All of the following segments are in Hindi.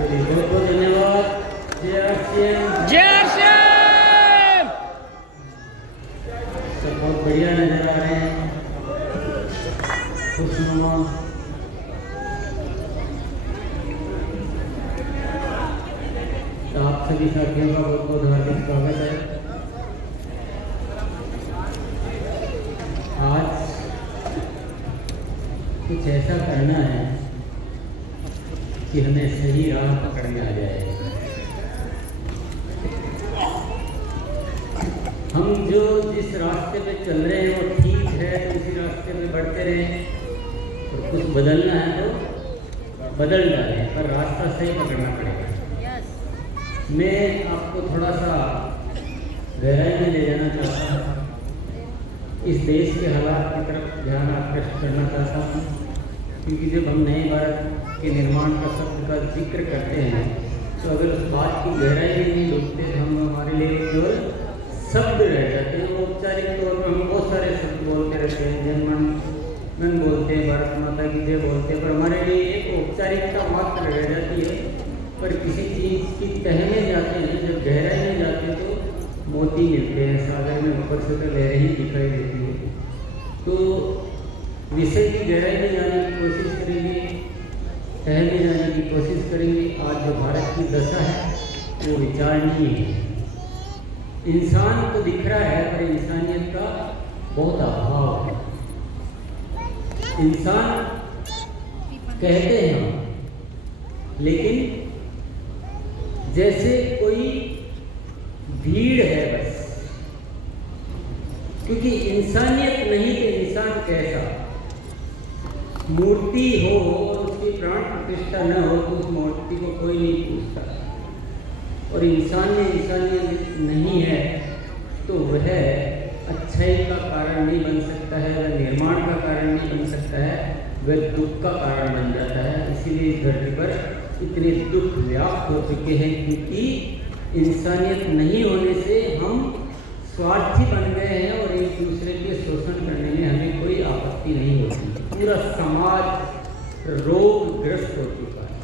बहुत बहुत धन्यवाद। जय श्याम। जय श्याम। सब बहुत बढ़िया नजर आ रहे हैं, खुशनुमा। तो आप सभी साथियों का बहुत बहुत हार्दिक स्वागत है। आज कुछ ऐसा करना है कि हमें सही राह पकड़ में आ जाए। हम जो जिस रास्ते पे चल रहे हैं वो ठीक है तो उसी रास्ते में बढ़ते रहें, और कुछ बदलना है तो बदल डालें, पर रास्ता सही पकड़ना पड़ेगा। मैं आपको थोड़ा सा गहराई में ले जाना चाहता हूँ, इस देश के हालात की तरफ ध्यान आकर्षित करना चाहता हूँ, क्योंकि जब हम नए भारत के निर्माण का शब्द का जिक्र करते हैं तो अगर उस बात की गहराई में नहीं डूबते तो हम हमारे लिए केवल शब्द रह जाते हैं। औपचारिक तौर पर हम बहुत सारे शब्द बोलते रहते हैं, जनमन मन बोलते हैं, भारत माता की जय बोलते हैं, पर हमारे लिए एक औपचारिकता मात्र रह जाती है। पर किसी चीज़ की तह में जाते हैं, जब गहराई में जाते हैं तो मोती मिलते हैं, सागर में ऊपर से तो लहरें ही दिखाई देती है। तो विषय की गहराई में जाने की कोशिश करेंगे, तह में जाने की कोशिश करेंगे। आज जो भारत की दशा है वो विचारणीय है। इंसान तो दिख रहा है पर इंसानियत का बहुत अभाव है। इंसान कहते हैं लेकिन जैसे कोई भीड़ है बस, क्योंकि इंसानियत नहीं तो इंसान कैसा। मूर्ति हो और उसकी प्राण प्रतिष्ठा न हो तो उस मूर्ति को कोई नहीं पूछता, और इंसान में इंसानियत नहीं है तो वह अच्छाई का कारण नहीं बन सकता है, वह निर्माण का कारण नहीं बन सकता है, वह दुख का कारण बन जाता है। इसीलिए इस धरती पर इतने दुख व्याप्त हो चुके हैं, क्योंकि इंसानियत नहीं होने से हम स्वार्थी बन गए हैं और एक दूसरे के शोषण करने में हमें कोई आपत्ति नहीं होती। पूरा समाज रोगग्रस्त हो चुका है,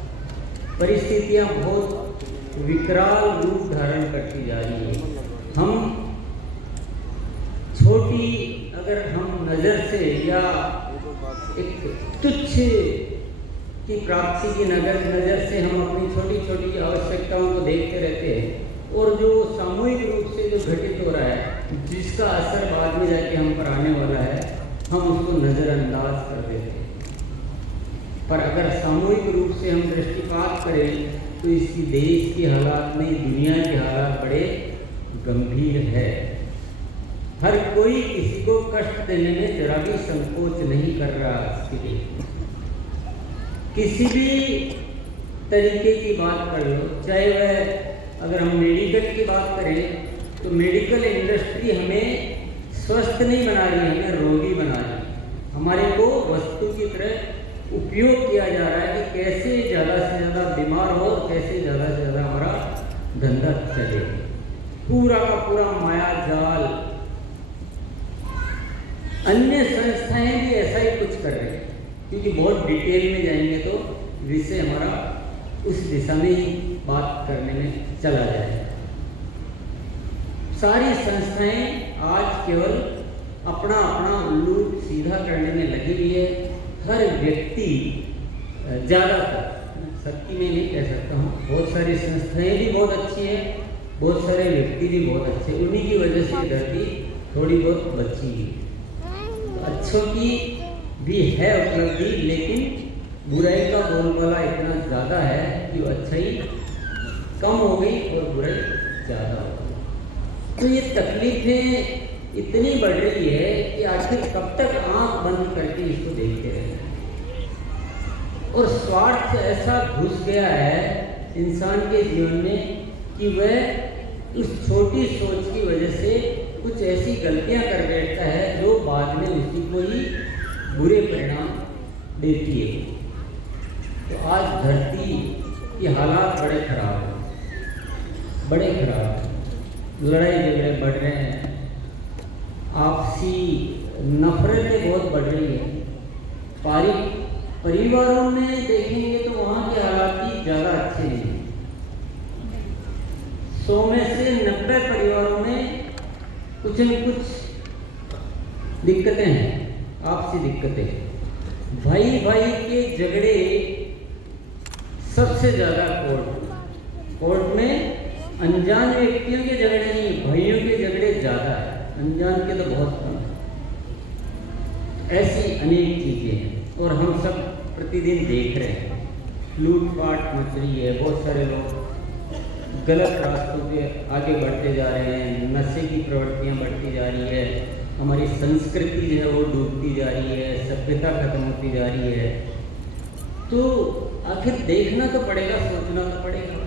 परिस्थितियां बहुत विकराल रूप धारण करती जा रही है। हम छोटी अगर हम नज़र से या एक तुच्छ की प्राप्ति की नज़र से हम अपनी छोटी छोटी आवश्यकताओं को देखते रहते हैं, और जो सामूहिक रूप से जो घटित हो रहा है, जिसका असर बाद में जाके हम पर आने वाला है, हम उसको नज़रअंदाज कर देते हैं। पर अगर सामूहिक रूप से हम दृष्टिपात करें तो इसकी देश के हालात नहीं, दुनिया के हालात बड़े गंभीर है। हर कोई किसी को कष्ट देने में जरा भी संकोच नहीं कर रहा। इसके लिए किसी भी तरीके की बात कर लो, चाहे वह अगर हम मेडिकल की बात करें तो मेडिकल इंडस्ट्री हमें स्वस्थ नहीं बना रही, हमें रोगी बना रही है। हमारे को वस्तु की तरह उपयोग किया जा रहा है कि कैसे ज़्यादा से ज़्यादा बीमार हो, कैसे ज़्यादा से ज़्यादा हमारा धंधा चले। पूरा का पूरा माया जाल। अन्य संस्थाएं भी ऐसा ही कुछ कर रही हैं, क्योंकि बहुत डिटेल में जाएंगे तो विषय हमारा उस दिशा में ही बात करने में चला जाएगा। सारी संस्थाएं आज केवल अपना अपना उल्लू सीधा करने में लगी हुई है। हर व्यक्ति, ज़्यादातर, सबकी मैं नहीं कह सकता हूँ, बहुत सारी संस्थाएं भी बहुत अच्छी हैं, बहुत सारे व्यक्ति भी बहुत अच्छे, उन्हीं की वजह से धरती थोड़ी बहुत बची है। अच्छों की भी है उपलब्धि, लेकिन बुराई का बोलबाला इतना ज़्यादा है कि अच्छाई कम हो गई और बुराई ज़्यादा हो गई। तो ये तकलीफें इतनी बढ़ रही है कि आखिर कब तक आंख बंद करके इसको देखते रहें। और स्वार्थ ऐसा घुस गया है इंसान के जीवन में कि वह उस छोटी सोच की वजह से कुछ ऐसी गलतियां कर बैठता है जो बाद में उसी को ही बुरे परिणाम देती है। तो आज धरती के हालात बड़े खराब हैं, बड़े खराब हैं। लड़ाई झगड़े बढ़ रहे हैं, आपसी नफरतें बहुत बढ़ रही हैं। परिवारों में देखेंगे तो वहाँ के हालात भी ज़्यादा अच्छे नहीं हैं। 100 में से 90 परिवारों में कुछ न कुछ दिक्कतें हैं, आपसी दिक्कतें। भाई भाई के झगड़े सबसे ज़्यादा कोर्ट में अनजान व्यक्तियों के झगड़े नहीं, भाइयों के झगड़े ज़्यादा है, अनजान के तो बहुत कम है। ऐसी अनेक चीज़ें हैं और हम सब प्रतिदिन देख रहे हैं। लूटपाट मच रही है, बहुत सारे लोग गलत रास्तों पे आगे बढ़ते जा रहे हैं, नशे की प्रवृत्तियाँ बढ़ती जा रही है, हमारी संस्कृति जो है वो डूबती जा रही है, सभ्यता खत्म होती जा रही है। तो आखिर देखना तो पड़ेगा, सोचना तो पड़ेगा।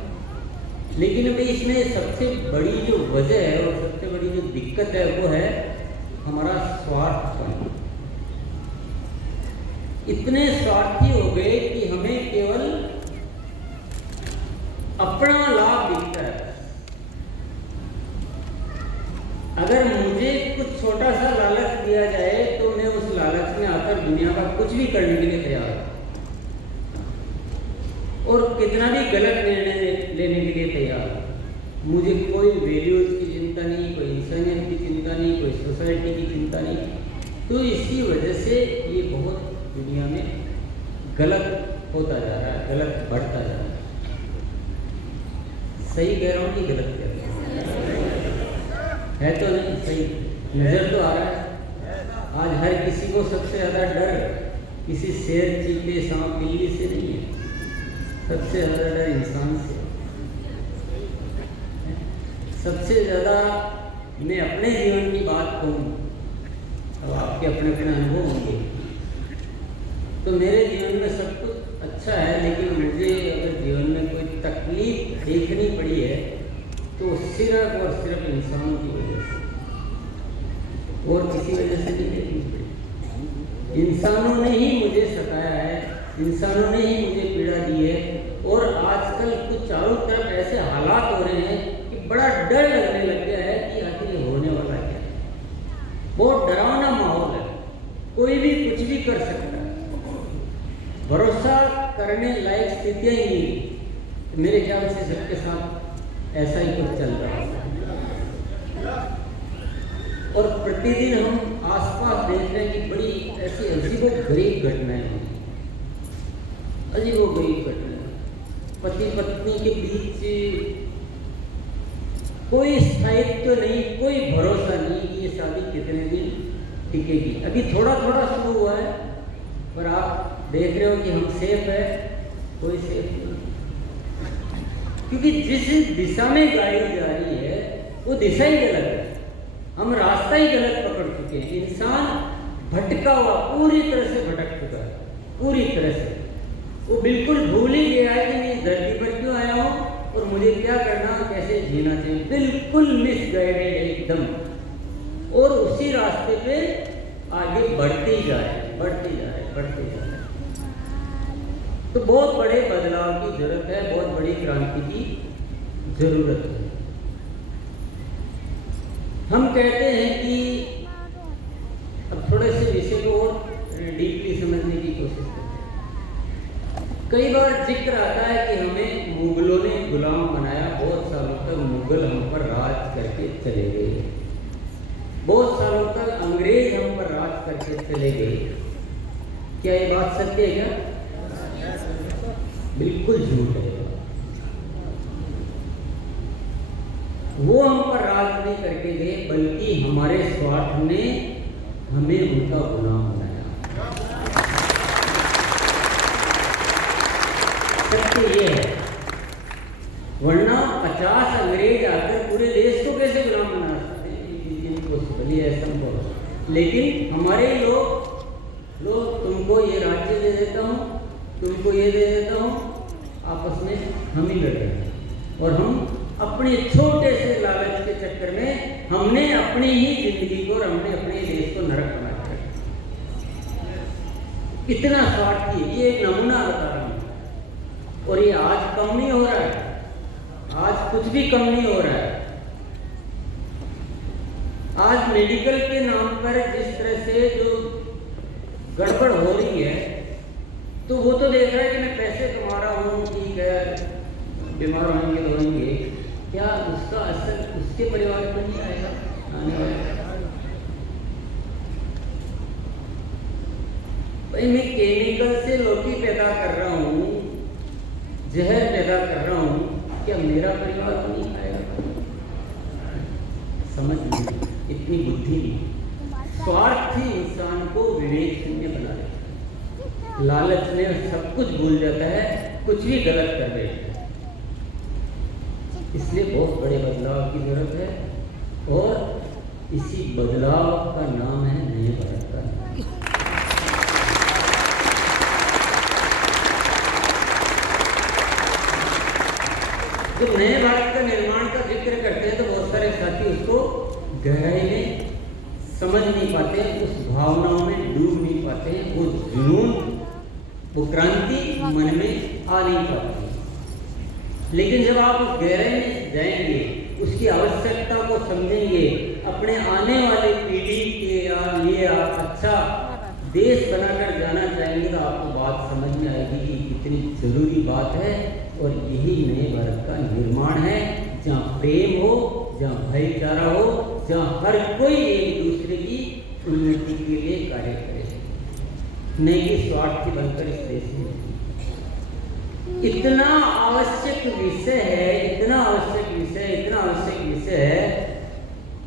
लेकिन अभी इसमें सबसे बड़ी जो वजह है और सबसे बड़ी जो दिक्कत है वो है हमारा स्वार्थपन। इतने स्वार्थी हो गए कि हमें केवल अपना लाभ दिखता है। अगर मुझे कुछ छोटा सा लालच दिया जाए तो मैं उस लालच में आकर दुनिया का कुछ भी करने के लिए तैयार हूं और कितना भी गलत निर्णय लेने के लिए तैयार हूं। मुझे कोई वैल्यूज की चिंता नहीं, कोई इंसानियत की चिंता नहीं, कोई सोसाइटी की चिंता नहीं। तो इसी वजह से ये बहुत दुनिया में गलत होता जा रहा है, गलत बढ़ता जा रहा है। सही कह रहा हूँ कि गलत कह रहा हूँ? है तो नहीं, सही नजर तो आ रहा है। आज हर किसी को सबसे ज़्यादा डर किसी शेर, चीते, सांप, बिल्ली से नहीं है, सबसे ज़्यादा डर इंसान से। सबसे ज़्यादा मैं अपने जीवन की बात कहूँ, अब आपके अपने अपने अनुभव होंगे, तो मेरे जीवन में सब कुछ अच्छा है, लेकिन मुझे अगर जीवन में कोई तकलीफ देखनी पड़ी है तो सिर्फ और सिर्फ इंसानों की वजह से, और किसी वजह से नहीं देखनी पड़ी। इंसानों ने ही मुझे सताया है, इंसानों ने ही मुझे पीड़ा दी है। और आजकल कुछ चारों तरफ ऐसे हालात हो रहे हैं कि बड़ा डर लगने लग गया है कि आखिर ये होने वाला क्या है। बहुत डरावना माहौल है, कोई भी कुछ भी कर सकता है, भरोसा करने लायक स्थितियाँ ही नहीं। मेरे ख्याल से सबके साथ ऐसा ही कुछ चल रहा है और प्रतिदिन हम आसपास देख रहे हैं कि बड़ी ऐसी अजीबोगरीब घटनाएं होती हैं, अजीबोगरीब घटनाएं। पति पत्नी के बीच कोई स्थायित्व नहीं, कोई भरोसा नहीं कि ये शादी कितने दिन टिकेगी। अभी थोड़ा थोड़ा शुरू हुआ है, पर आप देख रहे हो कि हम सेफ है, कोई सेफ नहीं। क्योंकि जिस दिशा में गाड़ी जा रही है वो दिशा ही गलत है, हम रास्ता ही गलत पकड़ चुके हैं। इंसान भटका हुआ, पूरी तरह से भटक चुका है, पूरी तरह से। वो बिल्कुल भूल ही गया है कि मैं इस धरती पर क्यों आया हूँ और मुझे क्या करना, कैसे जीना चाहिए। बिल्कुल मिसगाइडेड एकदम, और उसी रास्ते पे आगे बढ़ते ही जा रहे हैं, बढ़ते जा रहे हैं, बढ़ते जा रहे हैं। तो बहुत बड़े बदलाव की जरूरत है, बहुत बड़ी क्रांति की जरूरत है। हम कहते हैं कि अब थोड़े से विषय को और डीपली समझने की कोशिश करते हैं। कई बार जिक्र आता है कि हमें मुगलों ने गुलाम बनाया, बहुत सालों तक मुगल हम पर राज करके चले गए, बहुत सालों तक अंग्रेज हम पर राज करके चले गए। क्या ये बात सत्य है क्या? बिल्कुल झूठ है। वो हम पर राज नहीं करके गए, बल्कि हमारे स्वार्थ ने हमें उनका गुलाम बनाया। सत्य ये है, वरना 50 अंग्रेज आकर पूरे देश को कैसे गुलाम बना सकते हैं? इम्पॉसिबल, ये असंभव। लेकिन हमारे लोग तुमको ये राज्य दे देता हूँ, तुमको ये दे देता हूँ, आपस में हम ही लड़ रहे हैं। और हम अपने छोटे से लालच के चक्कर में हमने अपनी ही जिंदगी को और हमने अपने देश को नरक बना दिया। कितना स्वार्थी है, ये एक नमूना बता रहा हूँ। और ये आज कम नहीं हो रहा है, आज कुछ भी कम नहीं हो रहा है। आज मेडिकल के नाम पर जिस तरह से जो गड़बड़ हो रही है, तो वो तो देख रहा है कि मैं पैसे कमा रहा हूँ, ठीक है, बीमार होंगे तो होंगे, क्या उसका असर उसके परिवार पर नहीं आएगा? आने वाला भाई, मैं केमिकल से लौकी पैदा कर रहा हूँ, जहर पैदा कर रहा हूँ, क्या मेरा परिवार तो नहीं खाएगा? समझ नहीं, इतनी बुद्धि नहीं। स्वार्थी इंसान को विवेक शून्य बना देता है, लालच में सब कुछ भूल जाता है, कुछ भी गलत कर देता है। इसलिए बहुत बड़े बदलाव की जरूरत है और इसी बदलाव का नाम है नए भारत का। जब नए भारत का निर्माण का जिक्र करते हैं तो बहुत सारे साथी उसको गहराई में समझ नहीं पाते, उस भावनाओं में डूब नहीं पाते, वो जुनून, वो क्रांति मन में आ नहीं पाती। लेकिन जब आप उस गहराई में जाएंगे, उसकी आवश्यकता को समझेंगे, अपने आने वाली पीढ़ी के लिए आप अच्छा देश बनाकर जाना चाहेंगे, तो आपको बात समझ में आएगी कि कितनी जरूरी बात है। और यही नए भारत का निर्माण है, जहाँ प्रेम हो, जहाँ भाईचारा हो, जहाँ हर कोई एक दूसरे की उन्नति के लिए कार्य करे, नहीं कि स्वार्थी बनकर इस देश में। इतना आवश्यक विषय है, इतना आवश्यक विषय, इतना आवश्यक विषय है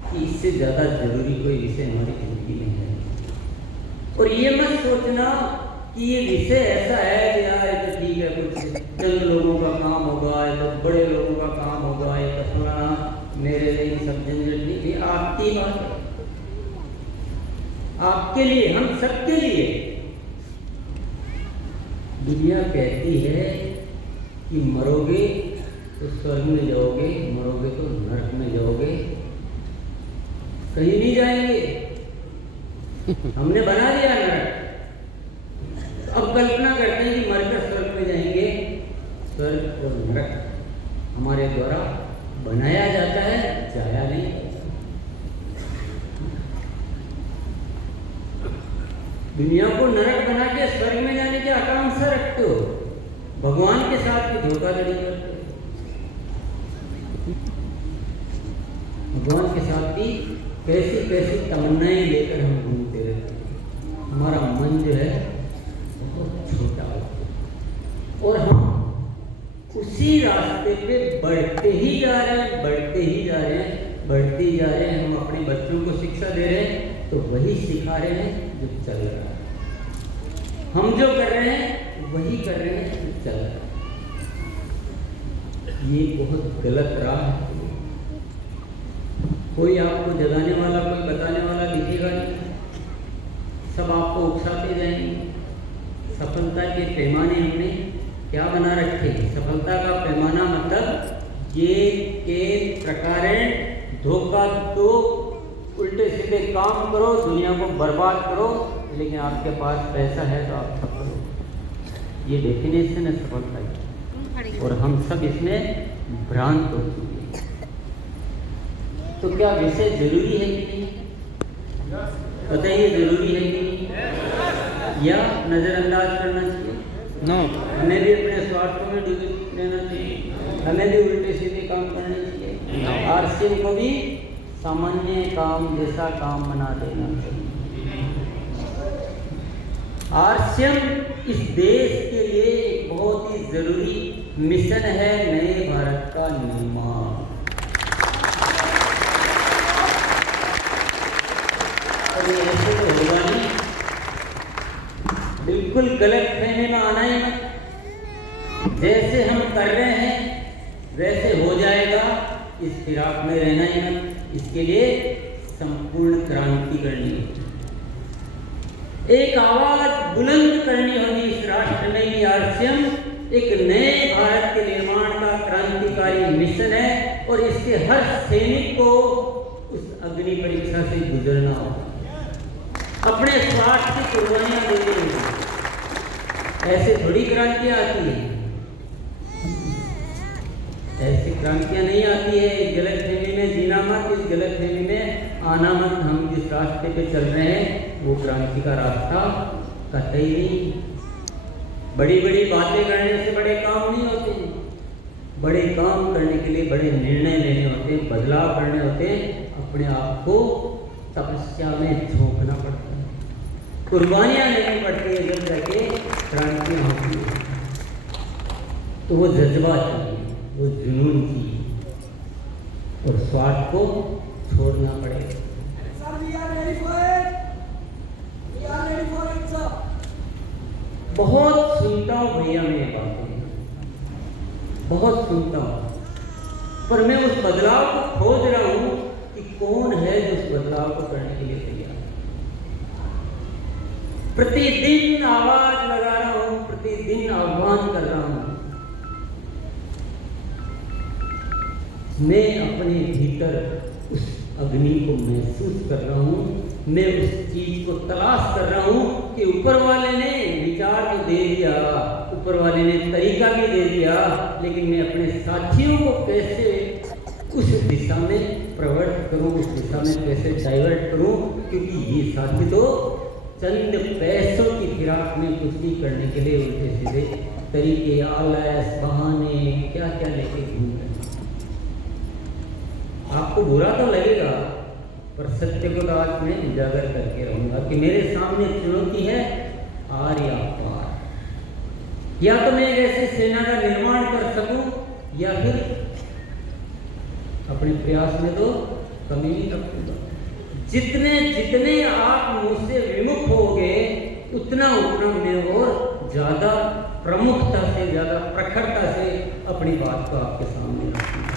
कि इससे ज़्यादा जरूरी कोई विषय हमारी जिंदगी में है। और ये मत सोचना कि ये विषय ऐसा है कि यार ये तो ठीक है, कुछ चंद लोगों का काम होगा, ये तो बड़े लोगों का काम होगा, ये तो सुना मेरे लिए सब झंझट नहीं। ये आपकी बात है, आपके लिए, हम सबके लिए। दुनिया कहती है कि मरोगे तो स्वर्ग में जाओगे, मरोगे तो नरक में जाओगे, कहीं नहीं जाएंगे। हमने बना दिया नरक। अब कल्पना करते हैं कि मरकर स्वर्ग में जाएंगे। स्वर्ग और नरक हमारे द्वारा बनाया जाता है, जाया नहीं। दुनिया को नरक बना के स्वर्ग में जाने की आकांक्षा रखते हो, भगवान के साथ भी धोखाधड़ी करते हो। भगवान के साथ भी कैसी कैसी तमन्नाएं लेकर हम घूमते रहते हैं। हमारा मन जो है बहुत छोटा होता है और हम उसी रास्ते पे बढ़ते ही जा रहे हैं, बढ़ते ही जा रहे हैं, बढ़ते ही जा रहे हैं। हम अपने बच्चों को शिक्षा दे रहे हैं तो वही सिखा रहे हैं जो चल रहा है। हम जो कर रहे हैं वही कर रहे हैं जो चल रहा है। ये बहुत गलत राह है। कोई आपको जगाने वाला, कोई बताने वाला दिखेगा नहीं, सब आपको उकसाते जाएंगे। सफलता के पैमाने हमने क्या बना रखे? सफलता का पैमाना मतलब ये के प्रकारेण धोखा दो, उल्टे सीधे काम करो, दुनिया को बर्बाद करो, लेकिन आपके पास पैसा है तो आप सफल हो। ये डेफिनेशन है सफलता की, और हम सब इसमें भ्रांत हो चुके हैं। तो क्या विषय जरूरी है कि नहीं? बताइए, जरूरी है कि नहीं, या नजरअंदाज करना चाहिए? नो। हमें भी अपने स्वार्थों में डूब लेना चाहिए, हमें भी उल्टे सीधे काम करने चाहिए। आरसीएम को भी सामान्य काम जैसा काम बना देना चाहिए। आरसीएम इस देश के लिए एक बहुत ही जरूरी मिशन है, नए भारत का निर्माण। और ये ऐसे तो होगा नहीं, बिल्कुल गलत फहमी में आना ही मत। जैसे हम कर रहे हैं वैसे हो जाएगा, इस फिराक में रहना ही मत। इसके लिए संपूर्ण क्रांति करनी होगी, एक आवाज बुलंद करनी होगी इस राष्ट्र में। ये आरसीएम एक नए भारत के निर्माण का क्रांतिकारी मिशन है, और इसके हर सैनिक को उस अग्नि परीक्षा से गुजरना होगा, अपने स्वार्थ की कुर्बानियां देनी होगी। ऐसे थोड़ी क्रांतियां आती है, ऐसी क्रांतियां नहीं आती है। इस गलत फहमी में जीना मत, इस गलत फहमी में आना मत। हम जिस रास्ते पे चल रहे हैं वो क्रांति का रास्ता कतई नहीं। बड़ी बड़ी बातें करने से बड़े काम नहीं होते हैं, बड़े काम करने के लिए बड़े निर्णय लेने होते हैं, बदलाव करने होते हैं, अपने आप को तपस्या में झोंकना पड़ता है, कुर्बानियाँ लेनी पड़ती है, जब जाके क्रांतियाँ होती है। तो वो जज्बा चाहिए, वो जुनून चाहिए, और स्वार्थ को छोड़ना पड़ेगा। बहुत सुनता हूँ भैया मैं ये बातें, बहुत सुनता हूँ, पर मैं उस बदलाव को खोज रहा हूँ कि कौन है जो उस बदलाव को करने के लिए तैयार है। प्रतिदिन आवाज लगा रहा हूँ, प्रतिदिन आह्वान कर रहा हूँ। मैं अपने भीतर उस अग्नि को महसूस कर रहा हूँ, मैं उस चीज को तलाश कर रहा हूँ कि ऊपर वाले ने विचार तो दे दिया, ऊपर वाले ने तरीका भी दे दिया, लेकिन मैं अपने साथियों को कैसे उस दिशा में प्रवर्त करूँ, उस दिशा में कैसे डाइवर्ट करूँ, क्योंकि ये साथी तो चंद पैसों की फिराक में कुछ भी करने के लिए उल्टे सीधे तरीके, आलस, बहाने, क्या क्या लेके घूम रहे हैं। आपको बुरा तो लगेगा, पर सत्य को तो आज मैं उजागर करके रहूंगा कि मेरे सामने चुनौती है आर या पार। या तो मैं एक ऐसी सेना का निर्माण कर सकूं, या फिर अपने प्रयास में तो कमी नहीं रखूंगा। जितने जितने आप मुझसे विमुख होगे, उतना उतना मैं और ज्यादा प्रमुखता से, ज्यादा प्रखरता से अपनी बात को आपके सामने रखूंगा।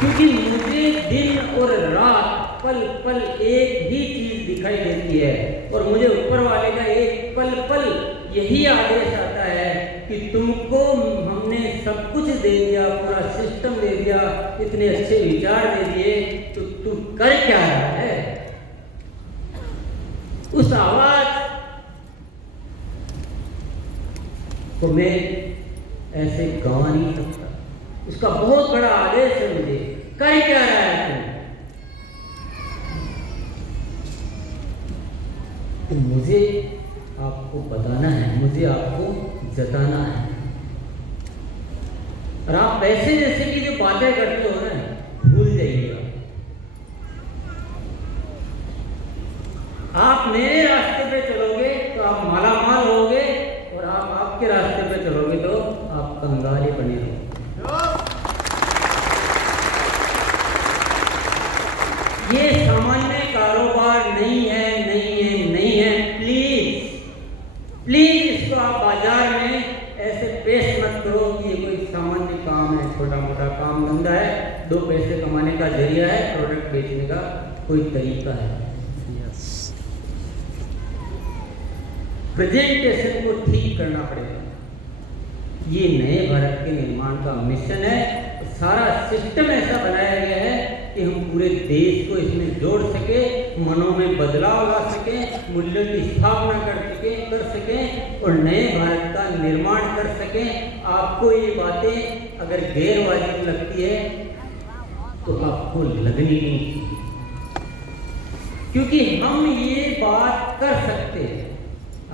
क्योंकि मुझे दिन और रात पल पल एक ही चीज दिखाई देती है, और मुझे ऊपर वाले का एक पल पल यही आदेश आता है कि तुमको हमने सब कुछ दे दिया, पूरा सिस्टम दे दिया, इतने अच्छे विचार दे दिए, तो तू कर क्या रहा है। उस आवाज को मैं ऐसे गंवा नहीं सकता। उसका बहुत बड़ा आदेश है मुझे, कर क्या रहा है तू। तो मुझे आपको बताना है, मुझे आपको जताना है। और आप पैसे जैसे की जो बातें करते हो ना, भूल जाइएगा। आप मेरे रास्ते पे चलोगे तो आप मालामाल होगे, और आप आपके रास्ते पे चलोगे तो आप कंगाली बने रहोगे। ये सामान्य कारोबार नहीं है, नहीं है, नहीं है। प्लीज प्लीज इसको आप बाजार में ऐसे पेश मत करो कि ये कोई सामान्य काम है, छोटा मोटा काम धंधा है, 2 पैसे कमाने का जरिया है, प्रोडक्ट बेचने का कोई तरीका है। प्रेजेंटेशन को ठीक करना पड़ेगा। ये नए भारत के निर्माण का मिशन है। सारा सिस्टम ऐसा बनाया गया है कि हम पूरे देश को इसमें जोड़ सके, मनों में बदलाव ला सके, मूल्यों की स्थापना कर सके और नए भारत का निर्माण कर सके। आपको ये बातें अगर गैर वाजिब लगती है तो आपको लगनी नहीं चाहिए, क्योंकि हम ये बात कर सकते हैं।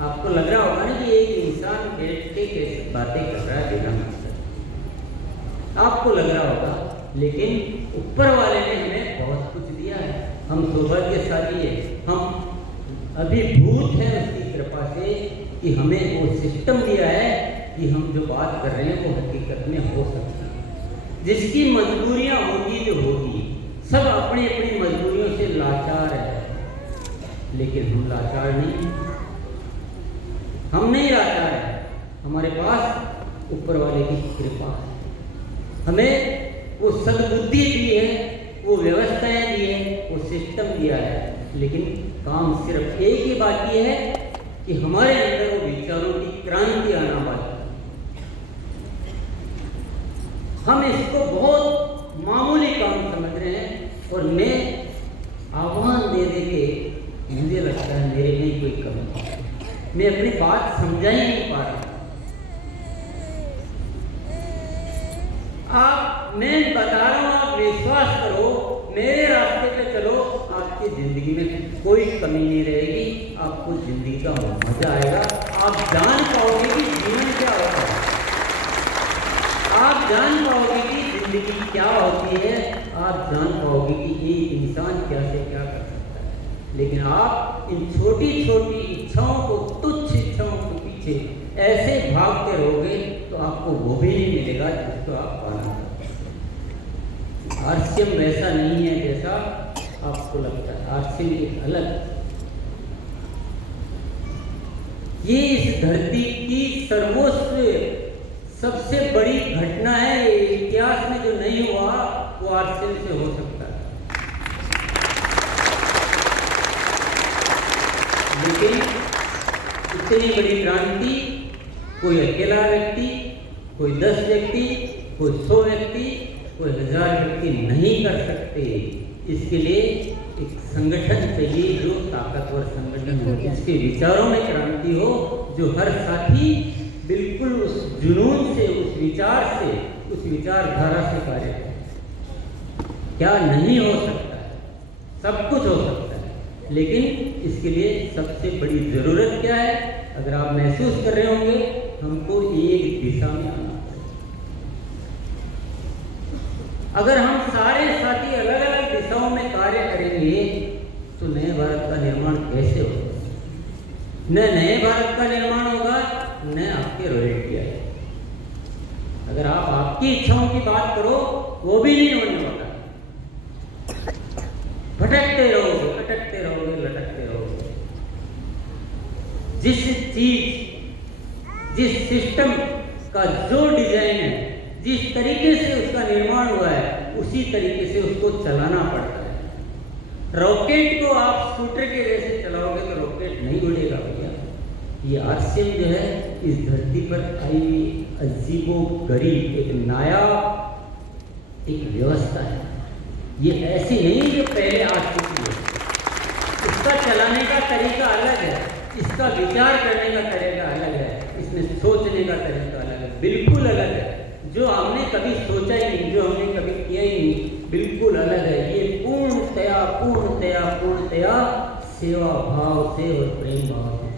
आपको लग रहा होगा ना कि एक इंसान बैठ के कैसे बातें कर रहा है बिना मतलब, आपको लग रहा होगा, लेकिन ऊपर वाले ने हमें बहुत कुछ दिया है। हम सौभाग्यशाली है, हम अभिभूत हैं उसकी कृपा से कि हमें वो सिस्टम दिया है कि हम जो बात कर रहे हैं वो हकीकत में हो सकती है। जिसकी मजबूरियां होगी जो होगी, सब अपनी अपनी मजबूरियों से लाचार है, लेकिन हम लाचार नहीं, हम नहीं लाचार है। हमारे पास ऊपर वाले की कृपा है, हमें वो सद्बुद्धि दी है, वो व्यवस्थाएं दी है, वो सिस्टम दिया है। लेकिन काम सिर्फ एक ही बाकी है कि हमारे अंदर वो विचारों की क्रांति आना बाकी है। हम इसको बहुत मामूली काम समझ रहे हैं, और मैं आह्वान दे दे के मुझे लगता है मेरे में कोई कमी है, मैं अपनी बात समझा ही नहीं पा रहा। मैं बता रहा हूँ, आप विश्वास करो, मेरे रास्ते पे चलो, आपकी जिंदगी में कोई कमी नहीं रहेगी, आपको जिंदगी का मजा आएगा। आप जान पाओगे कि जीवन क्या होता है, आप जान पाओगे कि जिंदगी क्या होती है, आप जान पाओगे कि एक इंसान क्या से क्या कर सकता है। लेकिन आप इन छोटी छोटी इच्छाओं को, तुच्छ इच्छाओं के पीछे ऐसे भागते रहोगे तो आपको वो भी नहीं मिलेगा जिसको आप पाना चाहते हैं। आरसीएम वैसा नहीं है जैसा आपको लगता है। आरसीएम एक अलग, ये इस धरती की सर्वोच्च सबसे बड़ी घटना है। इतिहास में जो नहीं हुआ वो आरसीएम से हो सकता है। लेकिन इतनी बड़ी क्रांति कोई अकेला व्यक्ति, कोई 10 व्यक्ति, कोई 100 व्यक्ति, कोई 1000 व्यक्ति नहीं कर सकते। इसके लिए एक संगठन चाहिए जो ताकतवर संगठन हो, जिसके विचारों में क्रांति हो, जो हर साथी बिल्कुल उस जुनून से, उस विचार से, उस विचारधारा से कार्य करे। क्या नहीं हो सकता है? सब कुछ हो सकता है, लेकिन इसके लिए सबसे बड़ी जरूरत क्या है? अगर आप महसूस कर रहे होंगे, हमको एक दिशा में आना है। अगर हम सारे साथी अलग अलग दिशाओं में कार्य करेंगे तो नए भारत का निर्माण कैसे होगा? न नए भारत का निर्माण होगा, न आपके रॉयल्टी आएगी। अगर आप आपकी इच्छाओं की बात करो, वो भी नहीं होने वाला। भटकते रहोगे, भटकते रहोगे, लटकते रहोगे। जिस चीज, जिस सिस्टम का जो डिजाइन है, जिस तरीके से उसका निर्माण हुआ है, उसी तरीके से उसको चलाना पड़ता है। रॉकेट को आप स्कूटर के जैसे चलाओगे तो रॉकेट नहीं उड़ेगा भैया। ये आरसीएम जो है इस धरती पर आई हुई अजीबोगरीब एक नायाब एक व्यवस्था है। ये ऐसी नहीं जो पहले आ चुकी है। इसका चलाने का तरीका अलग है, इसका विचार करने का तरीका अलग है, इसमें सोचने का तरीका अलग है, बिल्कुल अलग है। जो हमने कभी सोचा ही नहीं, जो हमने कभी किया ही नहीं, बिल्कुल अलग है। ये पूर्णतया पूर्णतया पूर्णतया सेवा भाव से और प्रेम भाव से,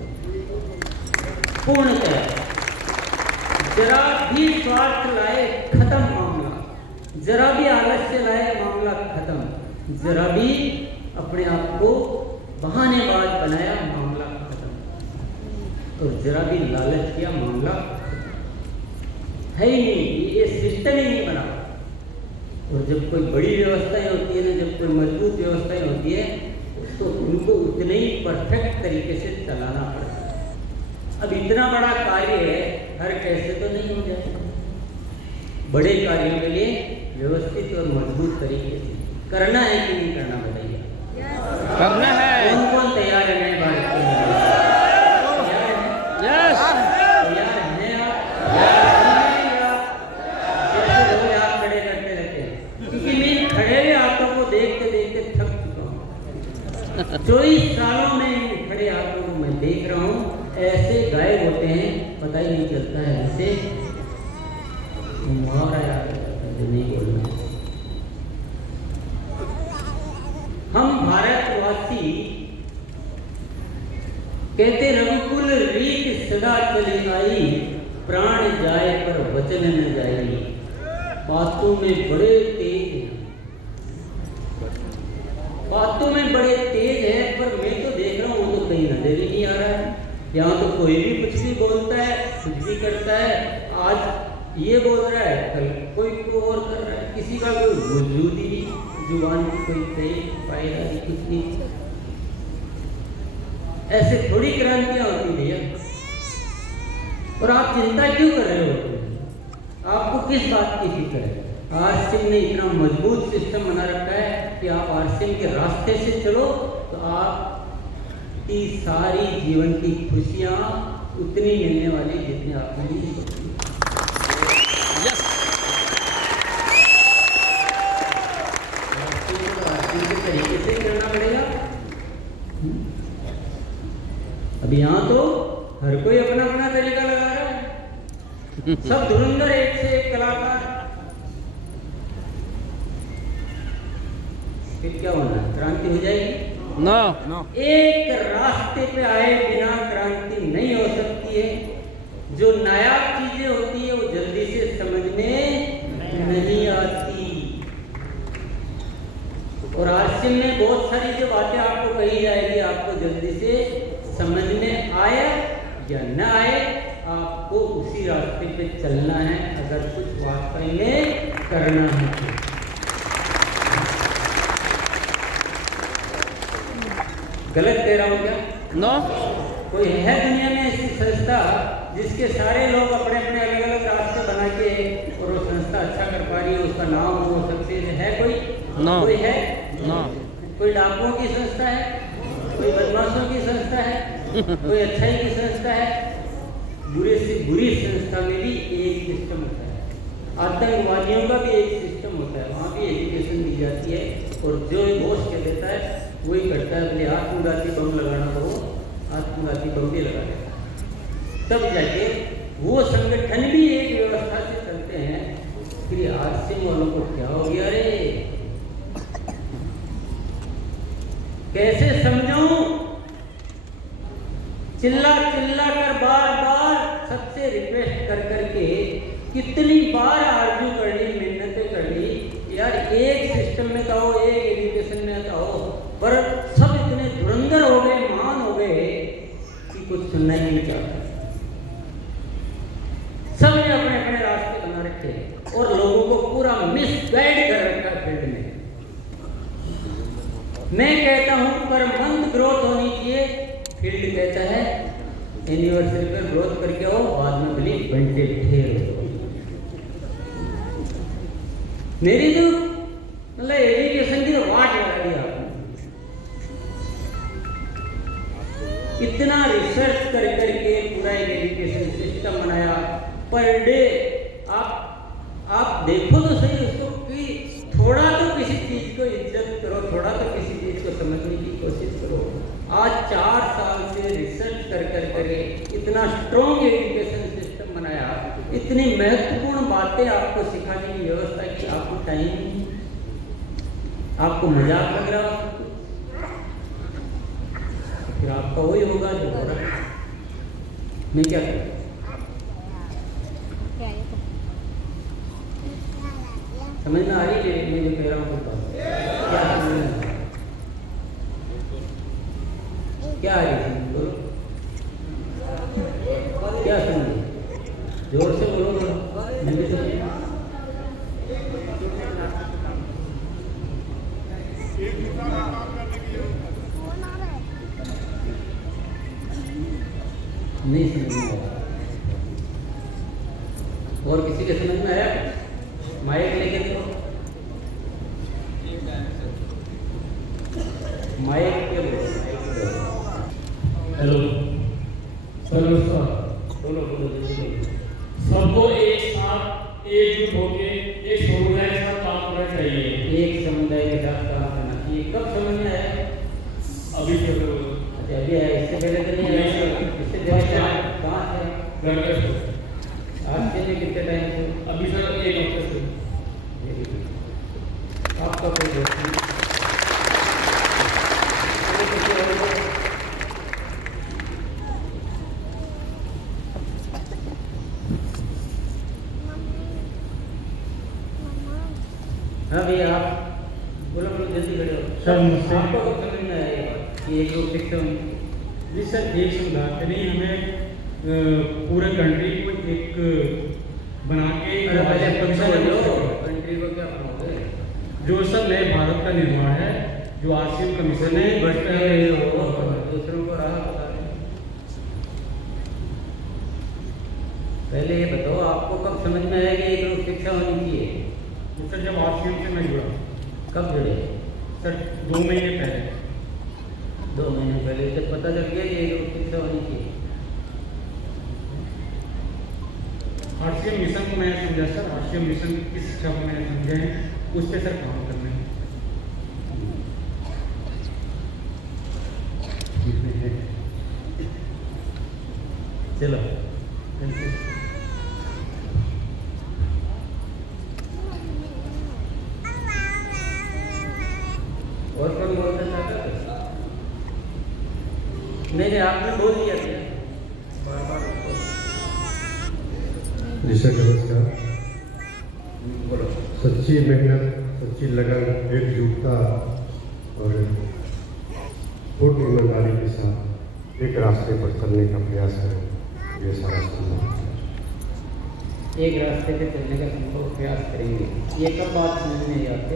पूर्णतया। जरा भी स्वार्थ लाए खत्म मामला, जरा भी आलस्य लाए मामला खत्म, जरा भी अपने आप को बहानेबाज बनाया मामला खत्म, और जरा भी लालच किया मामला है ही नहीं। ये सिस्टम ही नहीं बना। और जब कोई बड़ी व्यवस्थाएं होती है ना, जब कोई मजबूत व्यवस्थाएं होती है, तो उनको उतने ही परफेक्ट तरीके से चलाना पड़ता है। अब इतना बड़ा कार्य है, हर कैसे तो नहीं हो जाएगा। बड़े कार्यों के लिए व्यवस्थित और मजबूत तरीके से करना है कि नहीं करना, बताइए। करना है। कौन कौन तैयार है नए भारत के लिए? यस। तैयार हैं आप? जैसे लोग आप खड़े करते रहते हैं, क्योंकि मैं खड़े हुए हाथों को देखते देखते थक चुका हूँ। 24 सालों में इन खड़े हाथों को मैं देख रहा हूँ, ऐसे गायब होते हैं, पता ही नहीं चलता है। ऐसे मुहावरा याद आ जाता है जो नहीं बोलना। हम भारतवासी कहते रघुकुल रीत सदा चली आई, प्राण जाए पर वचन न जाए। बातों में बड़े तेज हैं, बातों में बड़े तेज है, पर मैं तो देख रहा हूँ वो तो कहीं नजर ही नहीं आ रहा है। यहाँ तो कोई भी कुछ भी बोलता है, कुछ भी करता है। आज ये बोल रहा है, कल कोई को और कर रहा है। किसी का कोई वजूद ही नहीं, जुबान की कोई तेज फायदा नहीं, कुछ नहीं। ऐसे थोड़ी क्रांतियां होती भैया। और आप चिंता क्यों कर रहे हो? आपको किस बात की फिक्र है? आरसीएम ने इतना मजबूत सिस्टम बना रखा है कि आप आरसीएम के रास्ते से चलो तो आपकी सारी जीवन की खुशियां उतनी मिलने वाली जितनी आपने नहीं सोची। यस। आरसीएम के तरीके से करना पड़ेगा। अब यहाँ तो हर कोई अपना अपना तरीका लगा रहा है। सब धुरंधर, एक से एक कलाकार। फिर क्या होना? क्रांति हो जाएगी? नो। एक रास्ते पे आए बिना क्रांति नहीं हो सकती है, जो नायाब चीजें होती है वो जल्दी से समझ में नहीं आती। और आश्रम में बहुत सारी जो बातें आपको कही जाएगी, आपको जल्दी से समझ में आए या न आए, आपको उसी रास्ते पे चलना है अगर कुछ वास्तव में करना है तो। गलत कह रहा हूँ क्या? नो। कोई है दुनिया में ऐसी संस्था जिसके सारे लोग अपने अपने अलग अलग रास्ते बना के और वो संस्था अच्छा कर पा रही है, उसका नाम हो सक्सेस है? कोई नो। कोई है? नो। कोई डाकुओं की संस्था है, कोई बदमाशों की संस्था है, कोई अच्छाई की संस्था है? बुरे से बुरी संस्था में भी एक सिस्टम होता है, आतंकवादियों का भी एक सिस्टम होता है, वहाँ भी एजुकेशन दी जाती है। और जो घोष कह देता है वही करता है। बोले आत्मघाती बम लगाना हो, आत्मघाती बम भी लगा देता है। तब जाके वो संगठन भी एक व्यवस्था से चलते हैं। फिर आश्रम वालों को क्या हो गया रे, कैसे समझाऊं? चिल्ला चिल्ला कर बार बार सबसे रिक्वेस्ट कर करके कितनी बार आर्ग्यू कर ली, मेहनतें कर ली यार, एक सिस्टम में कहो, एक एजुकेशन में कहो, पर सब इतने धुरंधर हो गए, महान हो गए कि कुछ सुनना ही नहीं चाहता। सबने अपने अपने रास्ते बना रखे और लोगों को पूरा मिसगाइड कर रखा फील्ड में। मैं कहता हूं पर मंद ग्रोथ होनी चाहिए, फील्ड कहता है एनिवर्सरी पर ग्रोथ करके आओ, बाद में भले बंटे ढेर हो। मेरी जो मतलब एजुकेशन की वाट लगा दी आपने, इतना रिसर्च कर करके पूरा एक एजुकेशन सिस्टम बनाया। पर डे आप देखो तो सही उसको कि थोड़ा तो किसी चीज को इज्जत करो, थोड़ा तो किसी चीज को समझने की कोशिश करो। आज 4 साल से रिसर्च कर करके इतना स्ट्रॉन्ग एजुकेशन सिस्टम बनाया, इतनी महत्वपूर्ण बातें आपको सिखाने की व्यवस्था की, आपको टाइम नहीं, आपको मजाक लग रहा हो, फिर आपका वही होगा जो हो रहा है। मैं क्या करूं? समझ में आ रही है मैं जो कह रहा हूँ? क्या समझ में आ रहा है? क्या आ रही है? बोलो क्या समझ? जोर से बोलो थोड़ा, मैं भी तो नहीं समझ में आया। और किसी के समझ में आया? माइक लेके देखो, माइक के बोलो। हेलो सर, नमस्कार। बोलो बोलो जल्दी। सबको एक साथ एकजुट होके एक समुदाय के साथ काम करना चाहिए। एक समुदाय के साथ काम करना चाहिए। कब समझ में आया? अभी के अच्छा अभी आया, इससे पहले तो नहीं आया? इससे पहले कहाँ से? घर का आज से नहीं, कितने टाइम से? अभी सर 1 हफ्ते से। आपका कोई दोस्त नहीं? हाँ भैया आप बोलो बोलो जल्दी खड़े हो। सर, नमस्ते। आपको कब समझ में आएगा कि एक ग्रुप सिस्टम? जी सर, एक समुदाय नहीं, हमें पूरे कंट्री को एक बना के कंट्री को क्या बनाओगे? जो सर नए भारत का निर्माण है, जो आसियान कमीशन है, दूसरों को राह बता रहे हैं। पहले ये बताओ आपको कब समझ में आया कि एक ग्रुप शिक्षा होनी चाहिए? सर जब आसियान से मैं जुड़ा। कब जुड़े? सर 2 महीने पहले। 2 महीने पहले जब पता चल गया कि एक ग्रुप शिक्षा होनी चाहिए। आसियान मिशन को मैंने समझा सर, आसियान मिशन की शिक्षा को मैंने समझा है, उस पर सर काम करना है। चलो और कौन बोलना चाहता है? नहीं आपने बोल दिया था बार बार। जी सर नमस्कार। बोलो। सच्ची मेहनत, सच्ची लगन, एकजुटता और पूर्ण ईमानदारी के साथ एक रास्ते पर चलने का प्रयास करें, ये सारा संभव। एक रास्ते पे चलने का संभव प्रयास करेंगे, ये कब बात समझ में आते?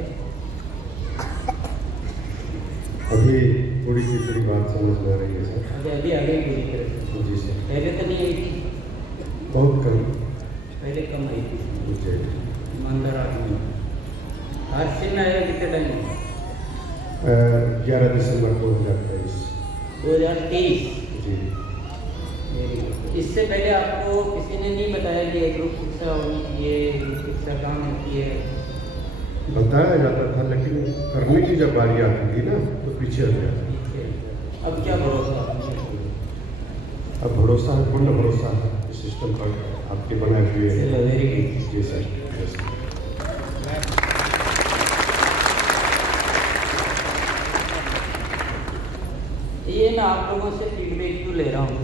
अभी थोड़ी सी थोड़ी बात समझ में आ रही है सर। अभी अभी आगे पूरी तरह से। जी सर। पहले तो नहीं आई थी, बहुत कम। पहले कम आई थी। जी। ईमानदार आदमी हर चीज में आएगा। कितने टाइम में? 11 दिसंबर 2023। 2023। जी। इससे पहले आपको किसी ने नहीं बताया कि ग्रुप शिक्षा होनी चाहिए, ग्रुप शिक्षा काम होती है? बताया जाता था, लेकिन करने की जब बारी आती थी ना तो पीछे हट जाता। अब क्या भरोसा? अब भरोसा है, पूर्ण भरोसा है इस सिस्टम पर आपके बनाए हुए। Very good. जी सर। यस। ये मैं आप लोगों से फीडबैक क्यों ले रहा हूँ?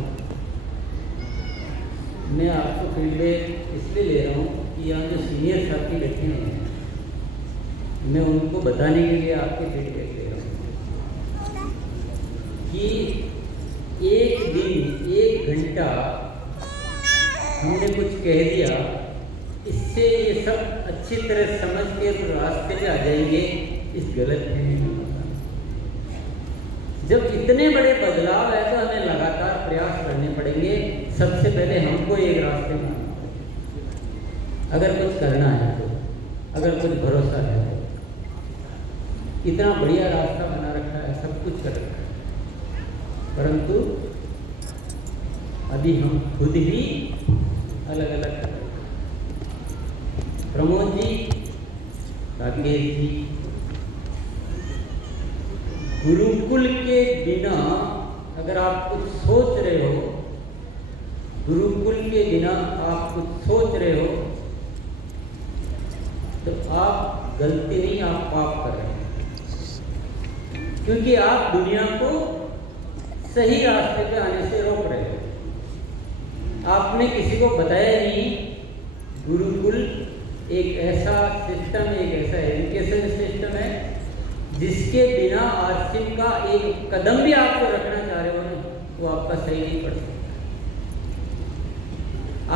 मैं आपको फीडबैक इसलिए ले रहा हूँ कि यहाँ जो सीनियर साथी बैठे हैं, मैं उनको बताने के लिए आपके फीडबैक ले रहा हूँ कि एक दिन 1 घंटा हमने कुछ कह दिया, इससे ये सब अच्छी तरह समझ के रास्ते पे आ जाएंगे, इस गलत फहमी में। जब इतने बड़े बदलाव है तो हमें लगातार प्रयास करने पड़ेंगे। सबसे पहले हमको एक रास्ते में आना पड़ेगा। अगर कुछ करना है तो, अगर कुछ भरोसा है तो। इतना बढ़िया रास्ता बना रखा है, सब कुछ कर रखा है, परंतु अभी हम खुद ही अलग अलग कर रहे हैं। प्रमोद जी, राकेश जी, गुरुकुल के बिना अगर आप कुछ सोच रहे हो, गुरुकुल के बिना आप कुछ सोच रहे हो, तो आप गलती नहीं, आप पाप कर रहे हैं, क्योंकि आप दुनिया को सही रास्ते पे आने से रोक रहे हो। आपने किसी को बताया नहीं गुरुकुल एक ऐसा सिस्टम, एक ऐसा एजुकेशन सिस्टम है जिसके बिना आश्रम का एक कदम भी आपको रखना चाह रहे हो ना, वो आपका सही नहीं पड़ सकता।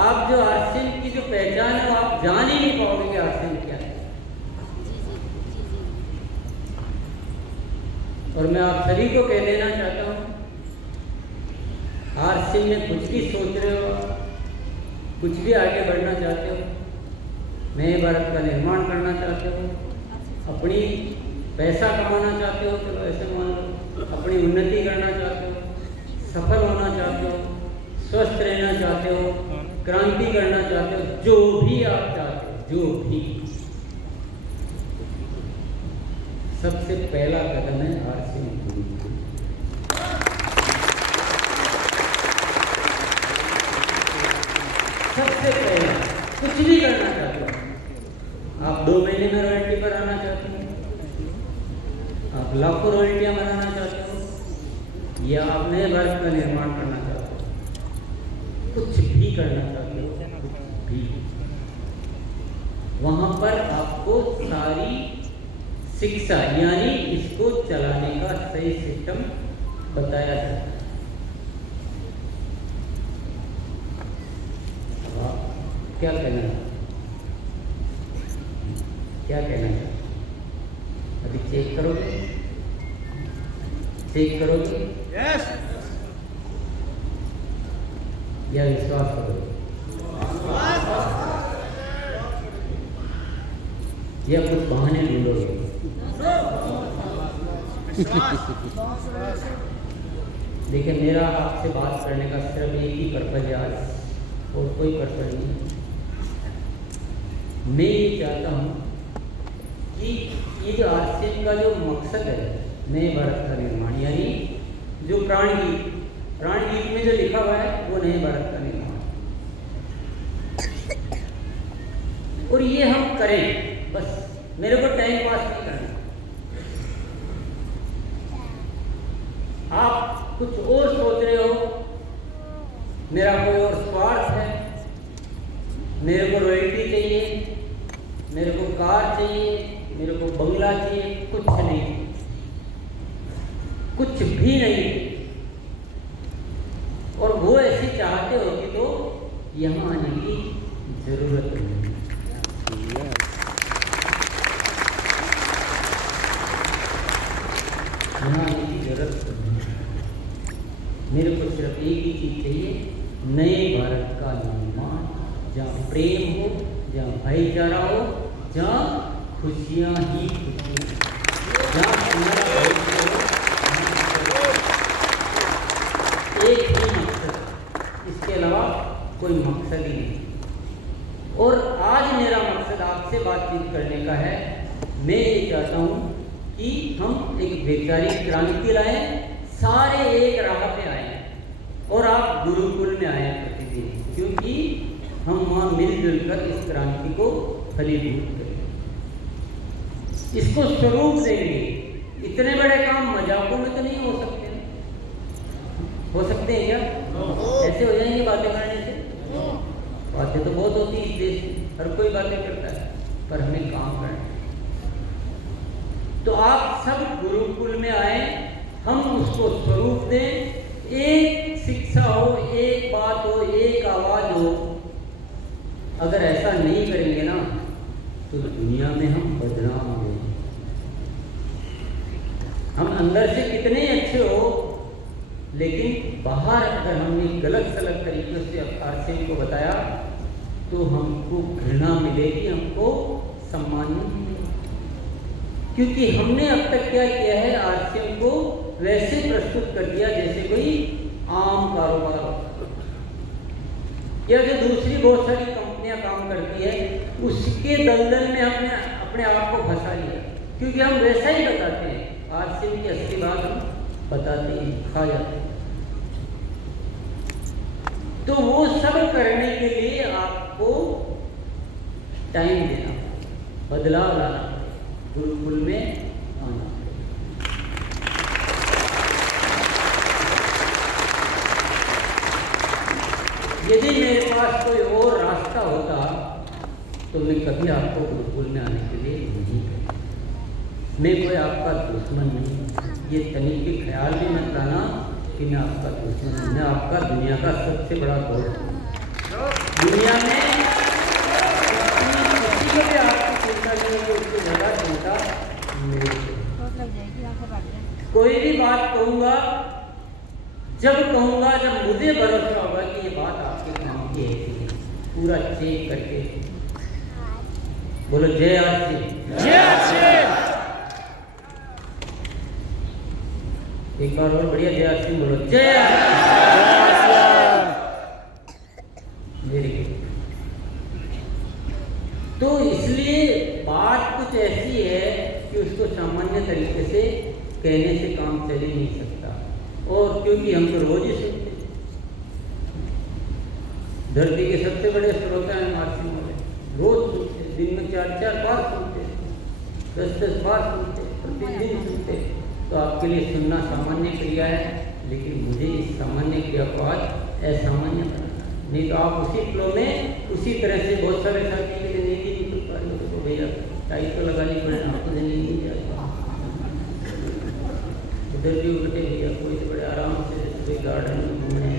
आप जो आश्रम की जो पहचान है, वो आप जान ही नहीं पाओगे कि आश्रम क्या है। और मैं आप सभी को कह देना चाहता हूँ, आश्रम में कुछ भी सोच रहे हो, कुछ भी आगे बढ़ना चाहते हो, नए भारत का निर्माण करना चाहते हो, अपनी पैसा कमाना चाहते हो, चलो ऐसे मान लो, अपनी उन्नति करना चाहते हो, सफल होना चाहते हो, स्वस्थ रहना चाहते हो, क्रांति करना चाहते हो, जो भी आप चाहते हो, जो भी, सबसे पहला कदम है आश्रम गुरुकुल। सबसे पहला कुछ भी करना चाहते हो, आप 2 महीने में रॉयल्टी पर आना चाहते हो, आप लाखों रॉयल्टियां बनाना चाहते हो, या आप नए भारत का निर्माण करना चाहते हो, कुछ भी करना चाहते हो, कुछ भी, वहां पर आपको सारी शिक्षा यानी इसको चलाने का सही सिस्टम बताया जाता है। क्या कहना है? क्या कहना है? अभी चेक करोगे? चेक करोगे? यस। या विश्वास करोगे? या कुछ बहाने ढूंढोगे? देखिए, मेरा आपसे बात करने का सिर्फ एक ही पर्पज है आज, और कोई पर्पज नहीं। मैं ये चाहता हूँ कि ये जो आश्रम का जो मकसद है, नए भारत का निर्माण, यानी जो प्राणगीत में जो लिखा हुआ है वो नए भारत का निर्माण, और ये हम करें। बस मेरे को टाइम पास नहीं करना, आप कुछ और सोच रहे हो, मेरा कोई और स्वार्थ है, मेरे को रॉयल्टी चाहिए, मेरे को कार चाहिए, मेरे को बंगला चाहिए, कुछ नहीं, कुछ भी नहीं। और वो ऐसे चाहते हो कि तो यहाँ आने की जरूरत नहीं। यहाँ आने की जरूरत नहीं। मेरे को सिर्फ एक ही चीज चाहिए, नए भारत का निर्माण, जहाँ प्रेम हो, जहाँ भाईचारा हो, जहाँ खुशियाँ ही खुशियाँ, जहाँ हमारा भविष्य हो। एक ही मकसद, इसके अलावा कोई मकसद ही नहीं। और आज मेरा मकसद आपसे बातचीत करने का है। मैं ये चाहता हूँ कि हम एक वैचारिक क्रांति लाएं, सारे एक राह पे आए और आप गुरुकुल में आए प्रतिदिन, क्योंकि हम वहाँ मिलजुल कर इस क्रांति को फलीभूत करेंगे, इसको स्वरूप देंगे। इतने बड़े काम मजाकों में तो नहीं हो सकते। हो सकते हैं क्या? ऐसे हो जाएंगे बातें करने से? बातें तो बहुत होती है इस देश में, हर कोई बातें करता है, पर हमें काम करना है। तो आप सब गुरुकुल में आए, हम उसको स्वरूप दें, एक शिक्षा हो, एक बात हो, एक आवाज हो। अगर ऐसा नहीं करेंगे ना तो दुनिया में हम बदनाम होंगे। हम अंदर से कितने अच्छे हो, लेकिन बाहर अगर हमने गलत सलत तरीके से आरसीएम को बताया तो हमको घृणा मिलेगी, हमको सम्मान नहीं मिलेगा। क्योंकि हमने अब तक क्या किया है, आरसीएम को वैसे प्रस्तुत कर दिया जैसे कोई आम कारोबार होता है, या जो दूसरी बहुत सारी कंपनियां काम करती है उसके दलदल में हमने अपने आप को फंसा लिया। क्योंकि हम वैसा ही बताते हैं, आरसीएम की असली बात हम बताते हैं, खा जाते हैं। तो वो सब करने के लिए आपको टाइम देना, बदलाव लाना, गुरुकुल में आना। यदि मेरे पास कोई और रास्ता होता तो मैं कभी आपको गुरुकुल में आने के लिए नहीं कहता। मैं कोई आपका दुश्मन नहीं, ये तनिक ख्याल भी मत लाना कि मैं आपका दुश्मन हूँ। मैं आपका दुनिया का सबसे बड़ा दोस्त हूँ। दुनिया में किसी को भी आपकी चिंता नहीं होगी, उसको ज़्यादा चिंता मेरी। कोई भी बात कहूँगा, जब कहूँगा जब मुझे भरोसा होगा कि ये बात आपके काम की है, पूरा चेक करके बोलो जय आरसीएम। जय आरसीएम। एक बार और बढ़िया जय आरसीएम बोलो, जय आरसीएम। Very good. तो इसलिए बात कुछ ऐसी है कि उसको सामान्य तरीके से कहने से काम चल ही नहीं सकता। और क्योंकि हम तो रोज ही सुनते, धरती के सबसे बड़े श्रोता हैं आरसीएम वाले, रोज सुनते, दिन में 4-4 बार सुनते, 10-10 बार सुनते, प्रतिदिन सुनते। तो आपके लिए सुनना सामान्य क्रिया है, लेकिन मुझे इस सामान्य क्रिया को आज असामान्य बनाना। नहीं तो आप उसी फ्लो में उसी तरह से बहुत सारे साथी के लिए नहीं निकल पा रहे हो, तो भैया टाइट तो लगानी पड़े, आपको नहीं नहीं जाएगा। उधर भी उल्टे भैया, कोई तो बड़े आराम से गार्डन में घूमने,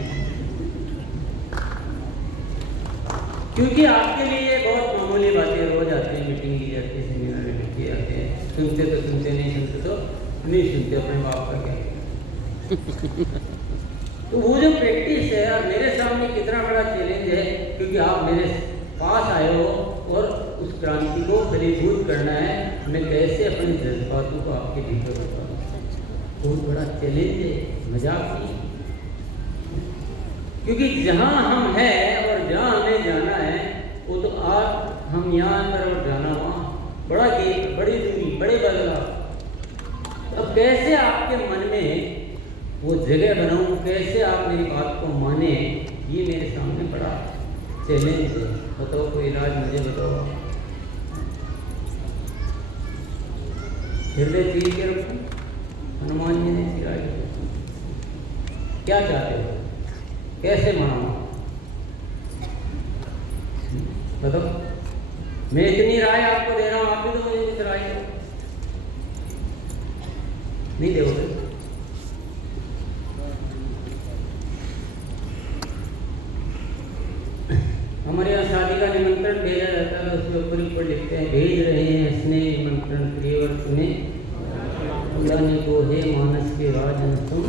क्योंकि आपके लिए बहुत मामूली बातें रोज आते हैं, मीटिंग की जाती है, सेमिनार में किए जाते हैं, सुनते तो सुनते, नहीं सुनते तो नहीं सुनते, अपने बाप का क्या। तो वो जो प्रैक्टिस है, और मेरे सामने कितना बड़ा चैलेंज है, क्योंकि आप मेरे पास आए हो और उस क्रांति को फलीभूत करना है। मैं कैसे अपने जज्बातों को आपके भीतर बताऊँ, बहुत बड़ा चैलेंज है, मजाक नहीं। क्योंकि जहाँ हम हैं और जहाँ हमें जाना है, वो तो आज हम यहाँ पर और जाना वहाँ, बड़ा गेप, बड़ी दूरी, बड़े बदलाव। अब कैसे आपके मन में वो जगह बनाऊँ, कैसे आप मेरी बात को माने, ये मेरे सामने बड़ा चैलेंज है। बताओ कोई इलाज मुझे बताओ। हृदय चीर के रखो, हनुमान जी ने चिराज। क्या चाहते हो, कैसे मनाऊँ? बताओ, मैं इतनी राय आपको दे रहा हूँ, आप भी तो मुझे कुछ राय दो। नहीं दोगे? हमारे यहाँ शादी का निमंत्रण भेजा जाता है, उसके ऊपर लिखते हैं, भेज रहे हैं स्नेह निमंत्रण प्रियव्रत में बुलाने को, हे मानस के राजन तुम।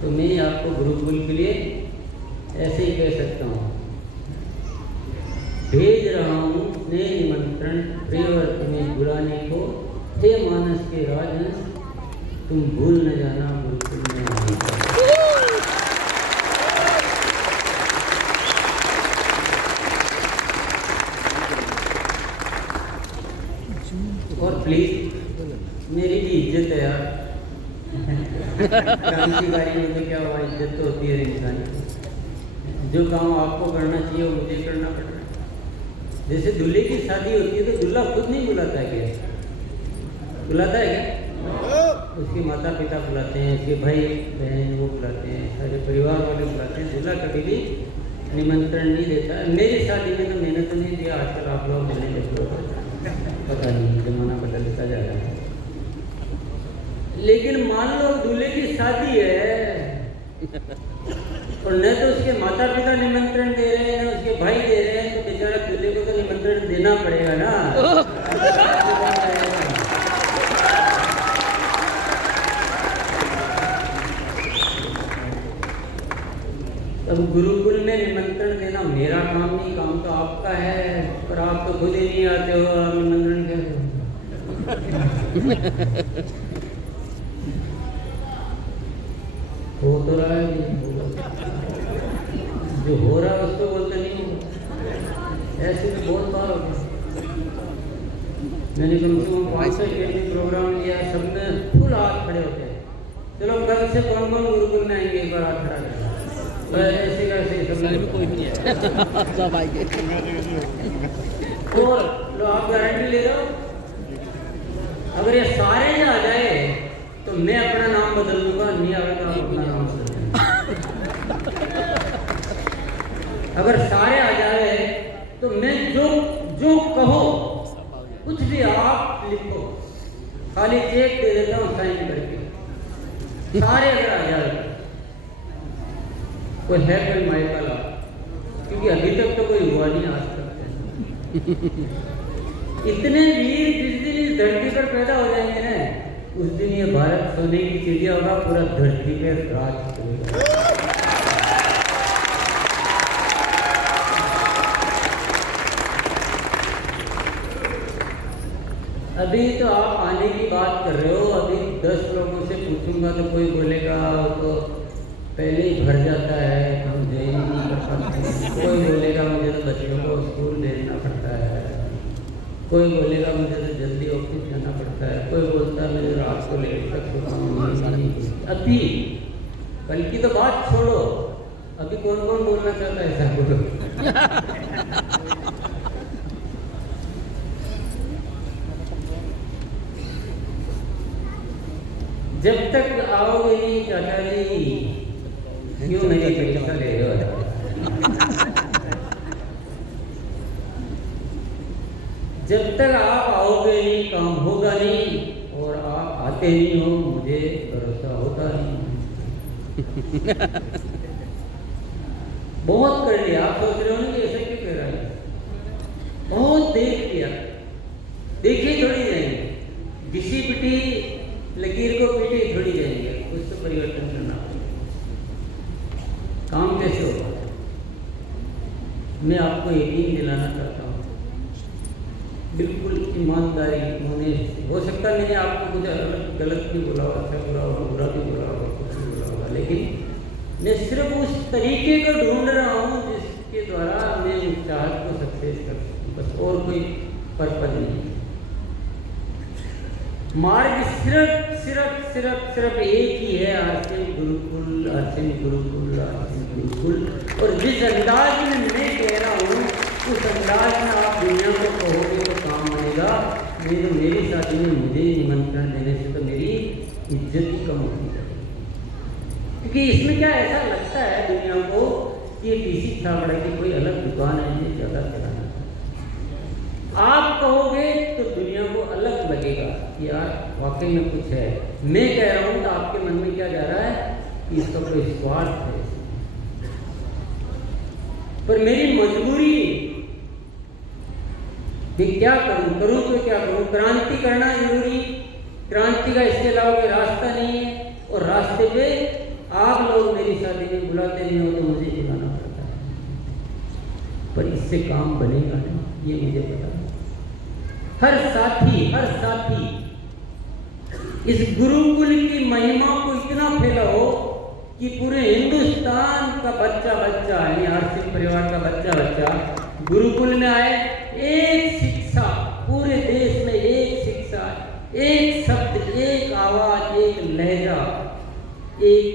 तो मैं आपको गुरुकुल के लिए ऐसे ही कह सकता हूँ, भेज रहा हूँ स्नेह निमंत्रण प्रियव्रत में बुलाने को, हे मानस के राजन तुम भूल न जाना गुरुकुल में आने का। और प्लीज मेरी भी इज्जत है यार, क्रांतिकारी में तो क्या हुआ, इज्जत तो होती है इंसान की। जो काम आपको करना चाहिए वो मुझे करना पड़ रहा है। जैसे दूल्हे की शादी होती है तो दूल्हा खुद नहीं बुलाता है, क्या बुलाता है क्या? उसके माता पिता बुलाते हैं, उसके भाई बहन वो बुलाते हैं, सारे परिवार वाले बुलाते हैं। दूल्हा कभी भी निमंत्रण नहीं देता। मेरी शादी में तो मैंने तो नहीं दिया, आजकल आप लोग देने लगे हो, पता नहीं जमाना बदलता जा रहा है। लेकिन मान लो दूल्हे की शादी है और न तो उसके माता पिता निमंत्रण दे रहे हैं, न उसके भाई दे रहे हैं, तो बेचारा दूल्हे को तो निमंत्रण देना पड़ेगा ना। अब गुरुकुल में निमंत्रण देना मेरा काम नहीं, काम तो आपका है, पर आप तो खुद ही नहीं आते हो, आप निमंत्रण कैसे हो तो रहा है, जो हो रहा है उसको बोलते नहीं हो। ऐसे तो बहुत बार हो गया, मैंने कम से कम 500 प्रोग्राम लिया, सब में फुल हाथ खड़े होते हैं। चलो कल से कौन कौन गुरुकुल में आएंगे, एक बार हाथ खड़ा करें। ऐसे कैसे सब कोई नहीं है, सब आएंगे। और लो आप गारंटी ले रहे हो, अगर ये सारे ही आ जाए तो मैं अपना नाम बदल दूंगा, नहीं आएगा तो अपना नाम बदल दूंगा। अगर सारे आ जाए तो मैं जो जो कहो कुछ भी आप लिखो, खाली चेक दे देता हूँ साइन करके। सारे अगर आ जाए, कोई है कोई माइकल आ, क्योंकि अभी तक तो कोई हुआ नहीं आज तक। इतने वीर जिस दिन इस धरती पर पैदा हो जाएंगे ना, उस दिन ये भारत सोने की चिड़िया होगा, पूरा धरती पे राज करेगा। अभी तो आप आने की बात कर रहे हो, अभी 10 लोगों से पूछूंगा तो कोई बोलेगा तो पहले ही भर जाता है, हम ज्वाइन नहीं कर पाते। कोई बोलेगा मुझे तो बच्चों को स्कूल भेजना पड़ता है, कोई बोलेगा मुझे तो जल्दी ऑफिस जाना पड़ता है, कोई बोलता है मुझे रात को लेट तक सोना। अभी कल की तो बात छोड़ो, अभी कौन कौन बोलना चाहता है ऐसा बोलो। जब तक आओगे नहीं चाचा जी, क्यों मेरी परीक्षा ले रहे हो? जब तक आप आओगे नहीं काम होगा नहीं, और आप आते नहीं हो मुझे भरोसा होता नहीं। बहुत कर लिया, आप सोच रहे हो ना कि ऐसा क्यों कह रहा है, बहुत देख लिया, देखिए थोड़ी जाएंगे, घिसी पिटी लकीर को पीटे थोड़ी जाएंगे, कुछ तो परिवर्तन करना पड़ेगा। काम कैसे होगा? मैं आपको यकीन दिलाना चाहता हूँ, बिल्कुल ईमानदारी होने से। हो सकता है मैंने आपको कुछ अलग गलत भी बोला होगा, अच्छा बोला होगा, बुरा भी बोला होगा, कुछ भी बोला होगा, लेकिन मैं सिर्फ उस तरीके को ढूंढ रहा हूँ जिसके द्वारा मैं उस चाहत को सक्सेस कर सकूँ, बस और कोई पर्पज नहीं। मार्ग सिर्फ सिर्फ सिर्फ सिर्फ एक ही है, आसिम गुरुकुल, आसिम गुरुकुल, आसिम गुरुकुल। और जिस अंदाज में मैं कह रहा हूँ उस अंदाज में आप दुनिया को कहोगे तो काम बनेगा। नहीं तो मेरी शादी में मुझे निमंत्रण देने से तो मेरी इज्जत ही कम होती है, क्योंकि इसमें क्या ऐसा लगता है दुनिया को ये टीसी छाबड़ा की कोई अलग दुकान है, ये ज़्यादा चलाना। आप कहोगे तो दुनिया को अलग लगेगा कि यार वाकई में कुछ है। मैं कह रहा हूँ तो आपके मन में क्या जा रहा है कि इसका कोई स्वार्थ है। पर मेरी मजबूरी कि क्या करूं तो क्या करूं। क्रांति करना जरूरी, क्रांति का इसके अलावा कोई रास्ता नहीं है। और रास्ते पे आप लोग मेरी शादी में बुलाते नहीं हो तो मुझे बुलाना पड़ता है। पर इससे काम बनेगा नहीं, ये मुझे पता है। हर साथी इस गुरुकुल की महिमा को इतना फैलाओ कि पूरे हिंदुस्तान का बच्चा यानी आरसिंह परिवार का बच्चा गुरुकुल में आए। एक शिक्षा, पूरे देश में एक शिक्षा, एक शब्द, एक आवाज, एक लहजा, एक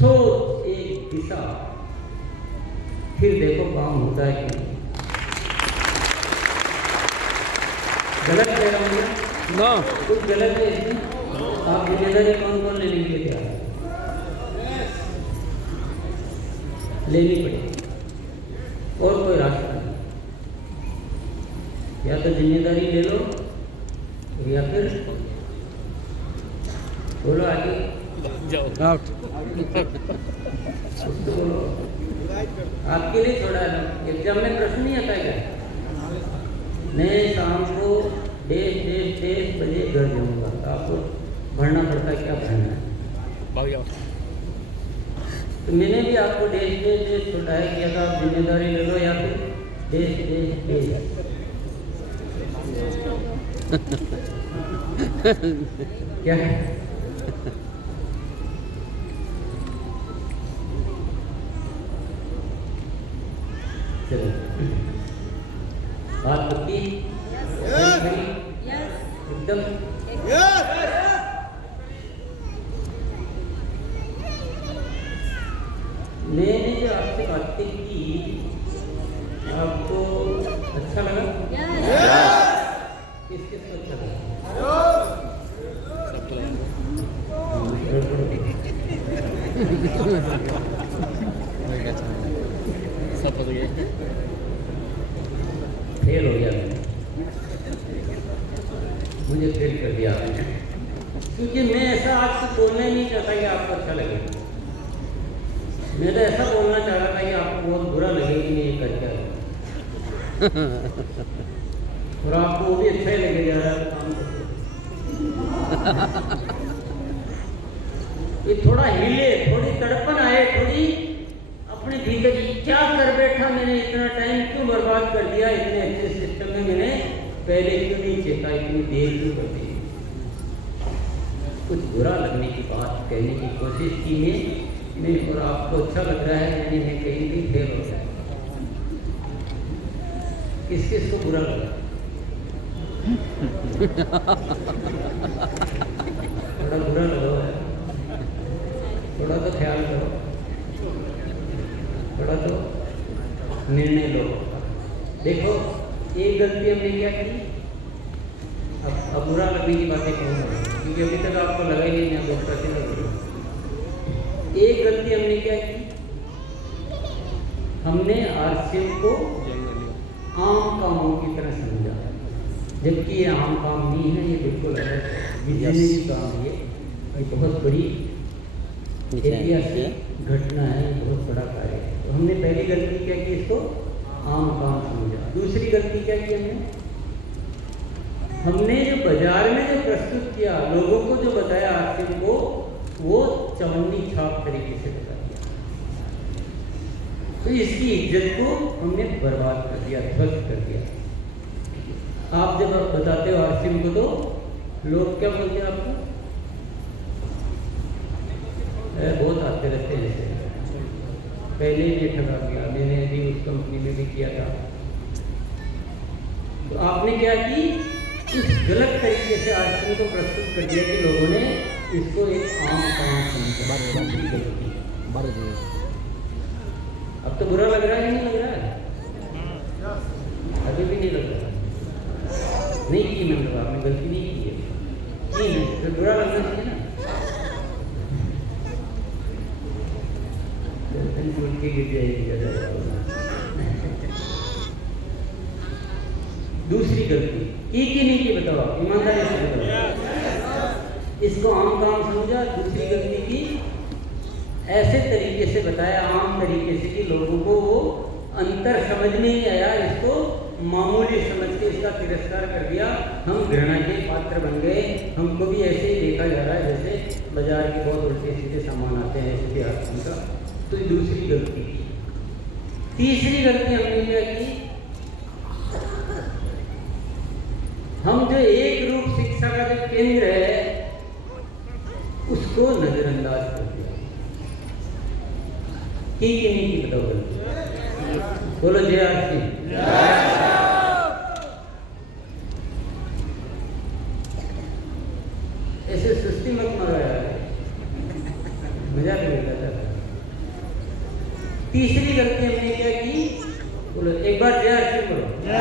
सोच, एक दिशा। फिर देखो काम होता है कि नहीं। गलत कह रहा हूँ नो कुछ गलत है इसमें। आप जिम्मेदारी कौन लेने के लिए तैयार है? लेनी पड़ेगी और कोई रास्ता नहीं। या तो जिम्मेदारी ले लो या फिर बोलो आगे आउट। बोलो आपके लिए छोड़ा है। एग्जाम में प्रश्न नहीं आता क्या? मैं शाम को डेढ़ बजे घर जाऊँगा, तो आपको भरना पड़ता है। क्या भरना है? तो मैंने भी आपको डेढ़ छोटा है किया था। आप जिम्मेदारी ले लो या फिर डेढ़ क्या है? चलो बात पक्की एकदम। मैंने जो आपसे बातें की आपको अच्छा लगा? किस को अच्छा लगा? सब हो गया। फेल हो गया मुझे फेल कर दिया आपने। क्योंकि मैं ऐसा आपसे बोलना ही नहीं चाहता कि आपको अच्छा लगे। मैं तो ऐसा बोलना चाह रहा था कि आपको बहुत बुरा लगे कि ये कर क्या है। और आपको वो भी अच्छा ही लगे जा रहा है काम करके। ये थोड़ा हिले, थोड़ी तड़पन आए, थोड़ी अपने भीतर क्या कर बैठा मैंने, इतना टाइम क्यों बर्बाद कर दिया, इतने अच्छे सिस्टम में मैंने पहले क्यों नहीं चेता, इतनी देर क्यों कर दी। कुछ बुरा लगने की बात कहने की कोशिश की मैं और आपको अच्छा लग रहा है मैंने कहीं भी फेल हो जाए। किस को बुरा लगा? थोड़ा बुरा लगा है, थोड़ा तो ख्याल करो, थोड़ा तो निर्णय लो। देखो एक गलती हमने क्या की, अब बुरा लगने की बातें कहूँगा क्योंकि अभी तक आपको लगा ही नहीं मैं बहुत कैसे लग रही। एक गलती हमने क्या की, हमने आरसीएम को आम कामों की तरह समझा, जबकि ये आम काम नहीं है, ये बिल्कुल अलग विजनरी काम है। ये बहुत बड़ी ऐतिहासिक घटना है, बहुत बड़ा कार्य है। तो हमने पहली गलती क्या की, इसको आम काम समझा। दूसरी गलती क्या की हमने जो बाजार में जो प्रस्तुत किया, लोगों को जो बताया आरसीएम को, वो चवन्नी छाप तरीके से बता दिया। तो इसकी इज्जत को हमने बर्बाद कर दिया, ध्वस्त कर दिया। आप जब आप बताते हो आरसीएम को तो लोग क्या बोलते हैं आपको? बहुत आते रहते हैं ऐसे, पहले ही ठगा गया, मैंने भी उस कंपनी में भी किया था। तो आपने क्या की, इस गलत तरीके से आरसीएम को प्रस्तुत कर दिया कि लोगों ने इसको एक आम काम समझा। अब तो बुरा लग रहा है कि नहीं लग रहा है? अभी भी नहीं लग रहा। नहीं की मतलब आपने गलती नहीं की है, नहीं है तो बुरा लगना चाहिए ना। टूट के गिर जाएगी। दूसरी गलती की नहीं की, बताओ ईमानदारी से बताओ। इसको आम काम समझा, दूसरी गलती की ऐसे तरीके से बताया, आम तरीके से कि लोगों को वो अंतर समझ नहीं आया, इसको मामूली समझ के इसका तिरस्कार कर दिया। हम घृणा के पात्र बन गए। हमको भी ऐसे ही देखा जा रहा है जैसे बाजार के बहुत उल्टे सीधे सामान आते हैं ऐसे हाथ का। तो ये दूसरी गलती। तीसरी गलती हमने क्या की, हम जो एक रूप शिक्षा का जो केंद्र है उसको नजरअंदाज कर दिया। की नहीं की बताओ गलती? बोलो जय आरती। ऐसे सुस्ती मत मारो यार, मजा भी मिलता था। तीसरी गलती हमने क्या की, बोलो एक बार जय आरती बोलो। जय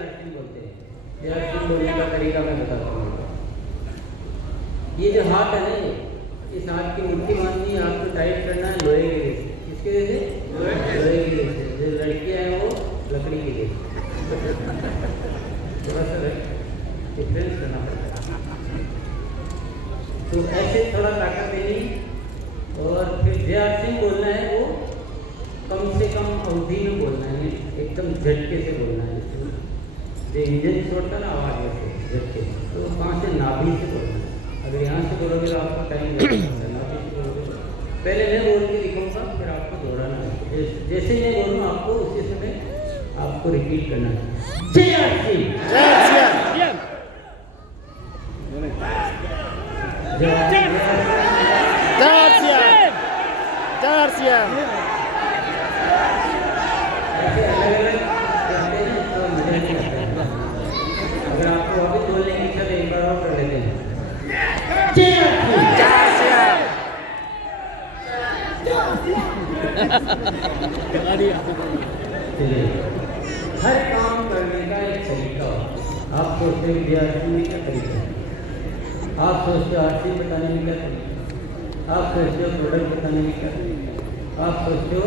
आरती बोलते हैं। जय आरती बोलने का तरीका मैं बताता हूँ। ये जो हाथ है ना, इस हाथ की मुट्ठी बांधनी है, आपको टाइट करना है लोहे के लिए। किसके लिए? लोहे के लिए। जो लड़कियां हैं वो लकड़ी के लिए। थोड़ा सा डिफरेंस करना पड़ता है। तो ऐसे थोड़ा ताकत देनी और फिर जय सिंह बोलना है, वो कम से कम अवधि में बोलना है, एकदम झटके से बोलना है। जो इंजन छोड़ता ना आवाज से झटके, तो वहाँ से नाभि से बोलना है। अगर यहाँ से बोलोगे तो आपको टाइम लगेगा। नाभि से बोलोगे, पहले मैं बोल के दिखाऊंगा, फिर आपको दोहराना है। जैसे मैं बोलूँ आपको उसी समय आपको रिपीट करना है। जय आरती। ऐसे अलग-अलग करते हैं तो मजा नहीं आता। अगर आपको अभी बोलने की इच्छा, एक बार और कर लेते हैं। जय चलिए, हर काम करने का एक तरीका। आप सोचते हो विद्यार्थी में क्या तरीका है, आप सोचते हो आरती बताने में क्या तरीका, आप सोचते हो प्रोडक्ट बताने में क्या तरीका, आप सोचते हो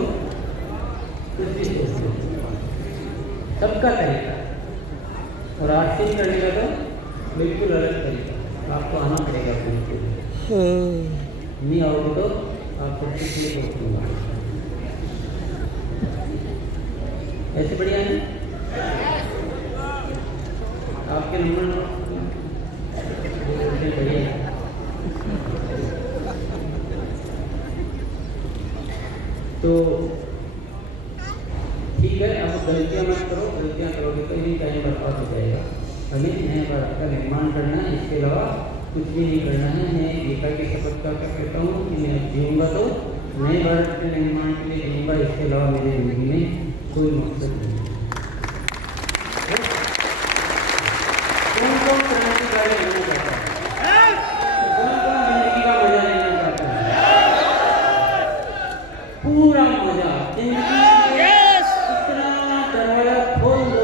कुछ भी सोचते हो, सबका तरीका। और आरती करने का तो बिल्कुल अलग तरीका। आपको आना पड़ेगा बिल्कुल, नहीं आओगे तो आपको कुछ नहीं सोचूंगा। ऐसे बढ़िया है आपके नंबर बढ़िया। तो ठीक है, आप गलतियां मत करो। गलतियां करोगे तो ही टाइम बर्बाद हो जाएगा। हमें नए भारत का निर्माण करना है, इसके अलावा कुछ भी नहीं करना है। मैं गीता की शपथ का कहता हूँ कि मैं जीऊँगा तो नए भारत के निर्माण के लिए जीऊँगा, इसके अलावा मेरी जिंदगी में कोई मकसद नहीं। कौन क्रांतिकारी बनना चाहता है? कौन जिंदगी का मजा लेना चाहता है? पूरा मजा जिंदगी इतना दरवाजा खोल दो,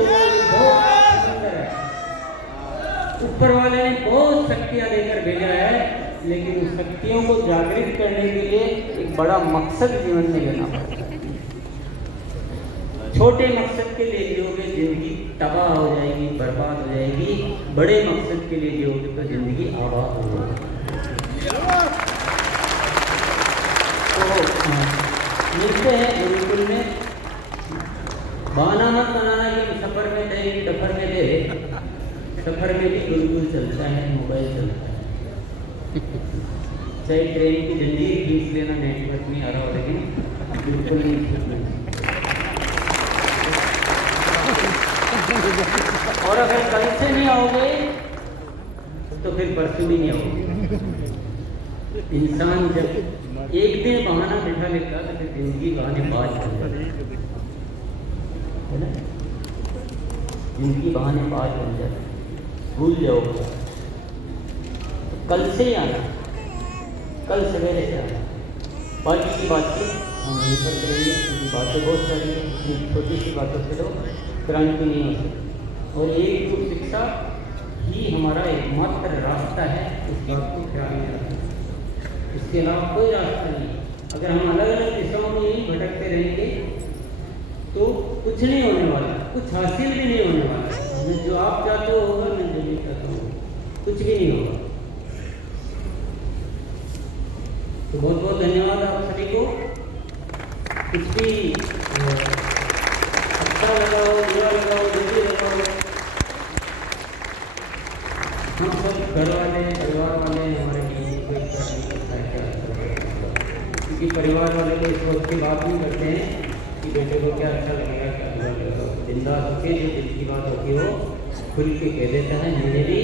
बहुत सुंदर है। ऊपर वाले ने बहुत शक्तियां देकर भेजा है, लेकिन उन शक्तियों को जागृत करने के लिए एक बड़ा मकसद जीवन में लेना पड़ता है। छोटे मकसद के लिए जियोगे जिंदगी तबाह हो जाएगी, बर्बाद हो जाएगी। बड़े मकसद के लिए जियोगे तो जिंदगी आबाद हो जाएगी। तो मिलते हैं गुरुकुल में। बहाना मत बनाना कि सफर में थे कि डफर में थे। सफर में भी गुरुकुल चलता है, मोबाइल चलता है। चाहे ट्रेन की जंजीर खींच लेना, नेटवर्क नहीं आ रहा हो, लेकिन बिल्कुल नहीं खींचना। और अगर कल से नहीं आओगे तो फिर परसों भी नहीं आओगे। इंसान जब एक दिन बहाना बिठा लेता तो फिर जिंदगी बहाने बाज बन जाती है ना। जिंदगी बहाने बाज बन जाती, भूल जाओगे। तो कल से ही आना, कल सवेरे से आना। बाकी की बातचीत हम वहीं पर करेंगे, क्योंकि बातें बहुत सारी हैं। छोटी सी बातों से तो क्रांति नहीं हो सकती। और एक रूप शिक्षा ही हमारा एकमात्र रास्ता है, इस बात को ख्याल में रखना। इसके अलावा कोई रास्ता नहीं। अगर हम अलग अलग भटकते रहेंगे तो कुछ नहीं होने वाला, कुछ हासिल भी नहीं होने वाला। मैं जो आप चाहते हो होगा, मैं जो भी चाहता हूँ कुछ भी नहीं होगा। तो बहुत बहुत धन्यवाद आप सभी को। कुछ भी अच्छा लगा हो, बुरा लगा हो, जो भी लगा हो, हम सब घर वाले, परिवार वाले हमारे लिए कोई क्योंकि परिवार वाले को इस वक्त की बात नहीं करते हैं कि बेटे को क्या अच्छा लगेगा, क्या बुरा लगेगा। जिंदा होके जो दिल की बात होती है वो खुल के कह देता है। मैंने भी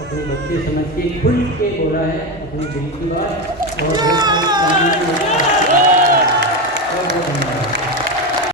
अपने बच्चे समझ के खुल के बोला है अपने दिल की बात। और बहुत सारी